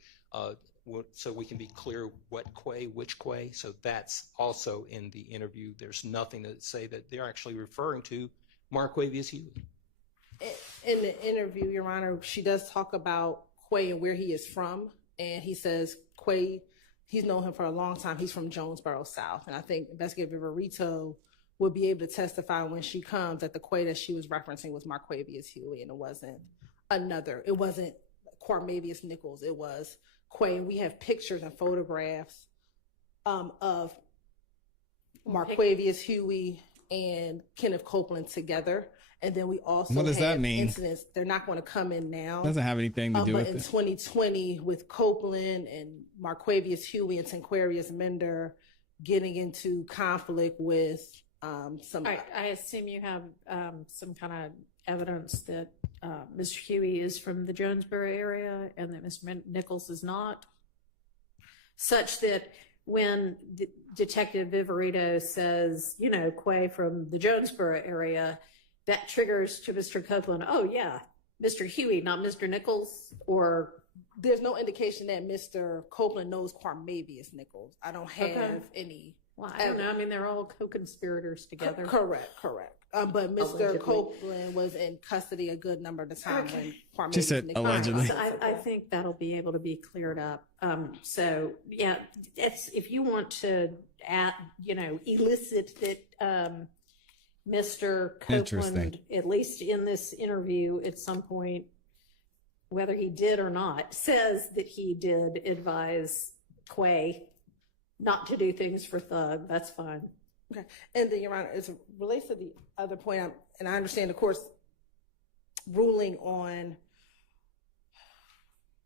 So we can be clear what Quay, which Quay. So that's also in the interview. There's nothing to say that they're actually referring to Marquavius Huey. In the interview, Your Honor, she does talk about Quay and where he is from. And he says Quay, he's known him for a long time. He's from Jonesboro South. And I think Investigator Viverito will be able to testify when she comes that the Quay that she was referencing was Marquavius Huey, and it wasn't Quarmavius Nichols. It was Quay. And we have pictures and photographs of Marquavius Huey and Kenneth Copeland together. And then we also what does that mean? Incidents. They're not going to come in now. Doesn't have anything to do with it. But in it. 2020, with Copeland and Marquavius Huey and Tanquarius Mender getting into conflict with some. I assume you have some kind of evidence that Mr. Huey is from the Jonesboro area and that Mr. Nichols is not, such that when Detective Viverito says, Quay from the Jonesboro area, that triggers to Mr. Copeland, oh yeah, Mr. Huey, not Mr. Nichols? Or there's no indication that Mr. Copeland knows Quarmavius Nichols. I don't have any. Well, I don't know. I mean, they're all co-conspirators together. Correct. But Mr. Allegedly. Copeland was in custody a good number of the time when Quarmavius She said Nichols. allegedly. So I think that'll be able to be cleared up. So yeah, if you want to elicit that Mr. Copeland, at least in this interview at some point, whether he did or not, says that he did advise Quay not to do things for Thug, that's fine. Okay. And then, Your Honor, as it relates to the other point, and I understand, of course, ruling on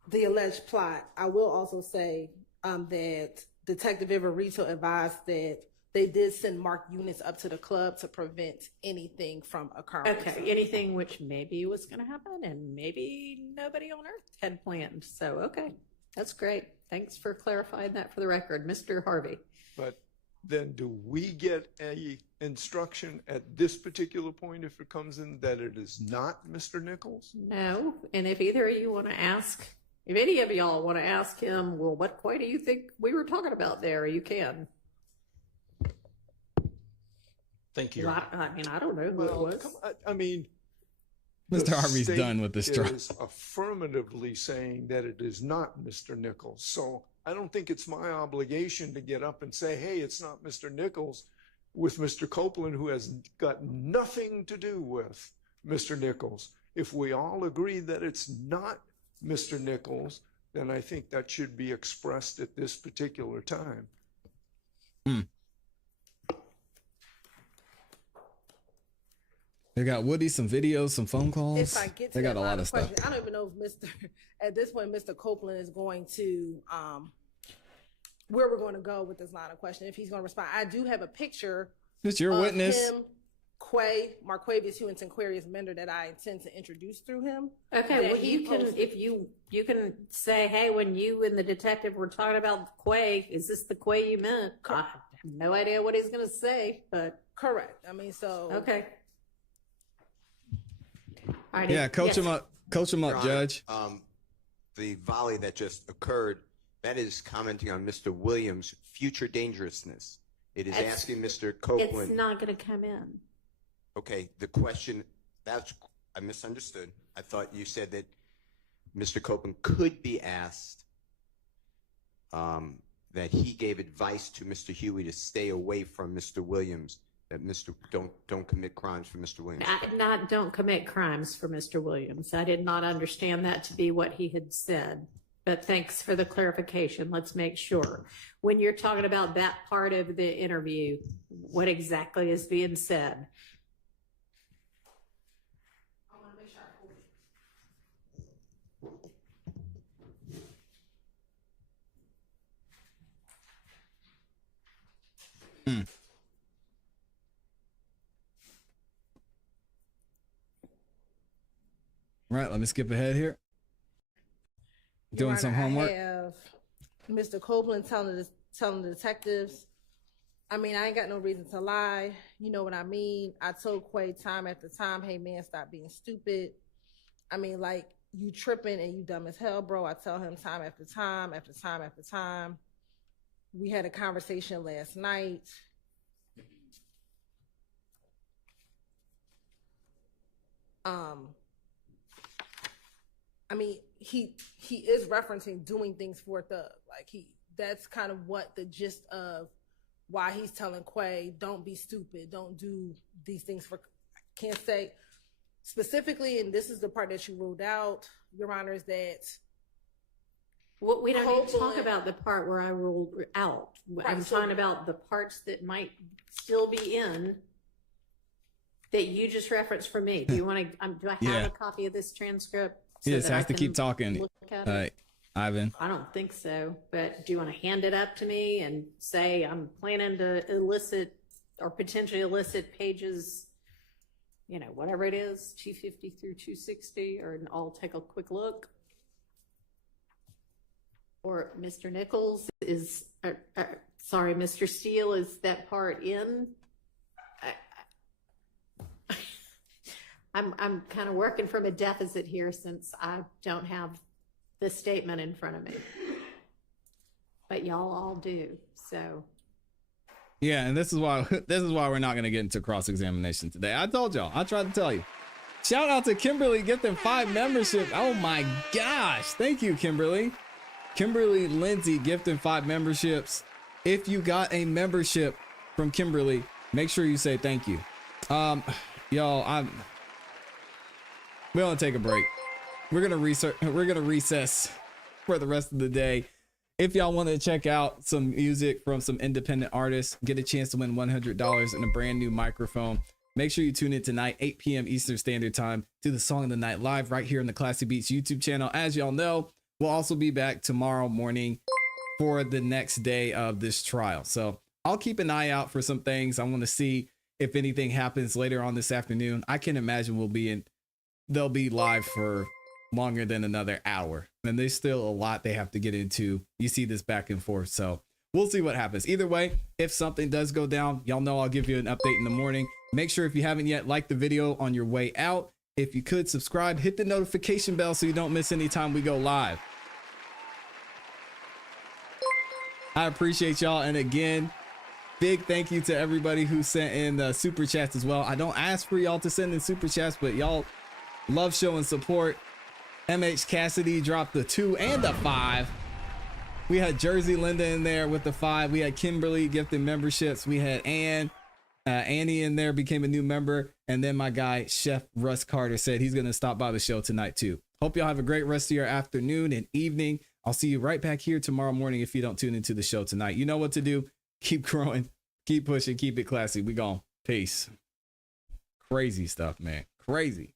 the alleged plot, I will also say that Detective Viverito advised that they did send marked units up to the club to prevent anything from occurring. Okay, anything which maybe was going to happen and maybe nobody on earth had planned. So, okay, that's great. Thanks for clarifying that for the record. Mr. Harvey. But then do we get a instruction at this particular point if it comes in that it is not Mr. Nichols? No, and if either of you want to ask, if any of y'all want to ask him, well, what Quay do you think we were talking about there? You can. Thank you. I mean, I don't know who it was. I mean, Mr. Harvey's done with the straw. Is affirmatively saying that it is not Mr. Nichols. So I don't think it's my obligation to get up and say, hey, it's not Mr. Nichols, with Mr. Copeland, who has got nothing to do with Mr. Nichols. If we all agree that it's not Mr. Nichols, then I think that should be expressed at this particular time. They got Woody, some videos, some phone calls. If I get to they got that a lot of stuff. question, I don't even know if at this point, Mr. Copeland is going to, where we're going to go with this line of question, if he's going to respond. I do have a picture It's your of witness. him, Quay, Marquavius Huey, and Tanquarius Mender that I intend to introduce through him. Okay, that well, he you can, posted. if you can say, hey, when you and the detective were talking about Quay, is this the Quay you meant? I have no idea what he's going to say, but. Correct. I mean, so. Okay. All right, Yeah, coach yes. him up. Coach him Your up, Honor, Judge. The volley that just occurred, that is commenting on Mr. Williams' future dangerousness. It is It's- asking Mr. Copeland. It's not going to come in. Okay, the question, I misunderstood. I thought you said that Mr. Copeland could be asked that he gave advice to Mr. Huey to stay away from Mr. Williams, that don't commit crimes for Mr. Williams. Don't commit crimes for Mr. Williams. I did not understand that to be what he had said. But thanks for the clarification. Let's make sure. When you're talking about that part of the interview, what exactly is being said? Right, let me skip ahead here. Doing some homework. I have Mr. Copeland telling the detectives, I mean, I ain't got no reason to lie. You know what I mean? I told Quay time after time, hey man, stop being stupid. I mean, like, you tripping and you dumb as hell, bro. I tell him time after time after time after time. We had a conversation last night. I mean, he is referencing doing things for a thug. Like, that's kind of what the gist of why he's telling Quay, don't be stupid, don't do these things for. I can't say specifically, and this is the part that you ruled out, Your Honor, is that. Well, we don't need to talk about the part where I ruled out. I'm talking about the parts that might still be in that you just referenced for me. Do you want to? Do I have a copy of this transcript? You just have to keep talking, Ivan. I don't think so, but do you want to hand it up to me and say I'm planning to elicit or potentially elicit pages, you know, whatever it is, 250 through 260, or I'll take a quick look? Or Mr. Nichols is, sorry, Mr. Steele, is that part in? I'm kind of working from a deficit here since I don't have the statement in front of me, but y'all all do. So yeah, and this is why we're not going to get into cross-examination today. I told y'all, I tried to tell you. Shout out to Kimberly getting 5 memberships. Oh my gosh, thank you, Kimberly. Kimberly Lindsay gifting 5 memberships. If you got a membership from Kimberly, make sure you say thank you. Y'all, we're gonna take a break. We're gonna recess for the rest of the day. If y'all want to check out some music from some independent artists, get a chance to win $100 and a brand new microphone, make sure you tune in tonight, 8 p.m. Eastern Standard Time, to the Song of the Night live right here on the ClassE Beats YouTube channel. As y'all know, we'll also be back tomorrow morning for the next day of this trial. So I'll keep an eye out for some things. I want to see if anything happens later on this afternoon. I can imagine they'll be live for longer than another hour. And there's still a lot they have to get into. You see this back and forth. So we'll see what happens. Either way, if something does go down, y'all know I'll give you an update in the morning. Make sure if you haven't yet, like the video on your way out. If you could subscribe, hit the notification bell so you don't miss any time we go live. I appreciate y'all. And again, big thank you to everybody who sent in super chats as well. I don't ask for y'all to send in super chats, but y'all love showing support. MH Cassidy dropped the 2 and a 5. We had Jersey Linda in there with the 5. We had Kimberly gifting memberships. We had Annie in there, became a new member. And then my guy, Chef Russ Carter, said he's going to stop by the show tonight too. Hope y'all have a great rest of your afternoon and evening. I'll see you right back here tomorrow morning if you don't tune into the show tonight. You know what to do. Keep growing, keep pushing, keep it classy. We gone. Peace. Crazy stuff, man. Crazy.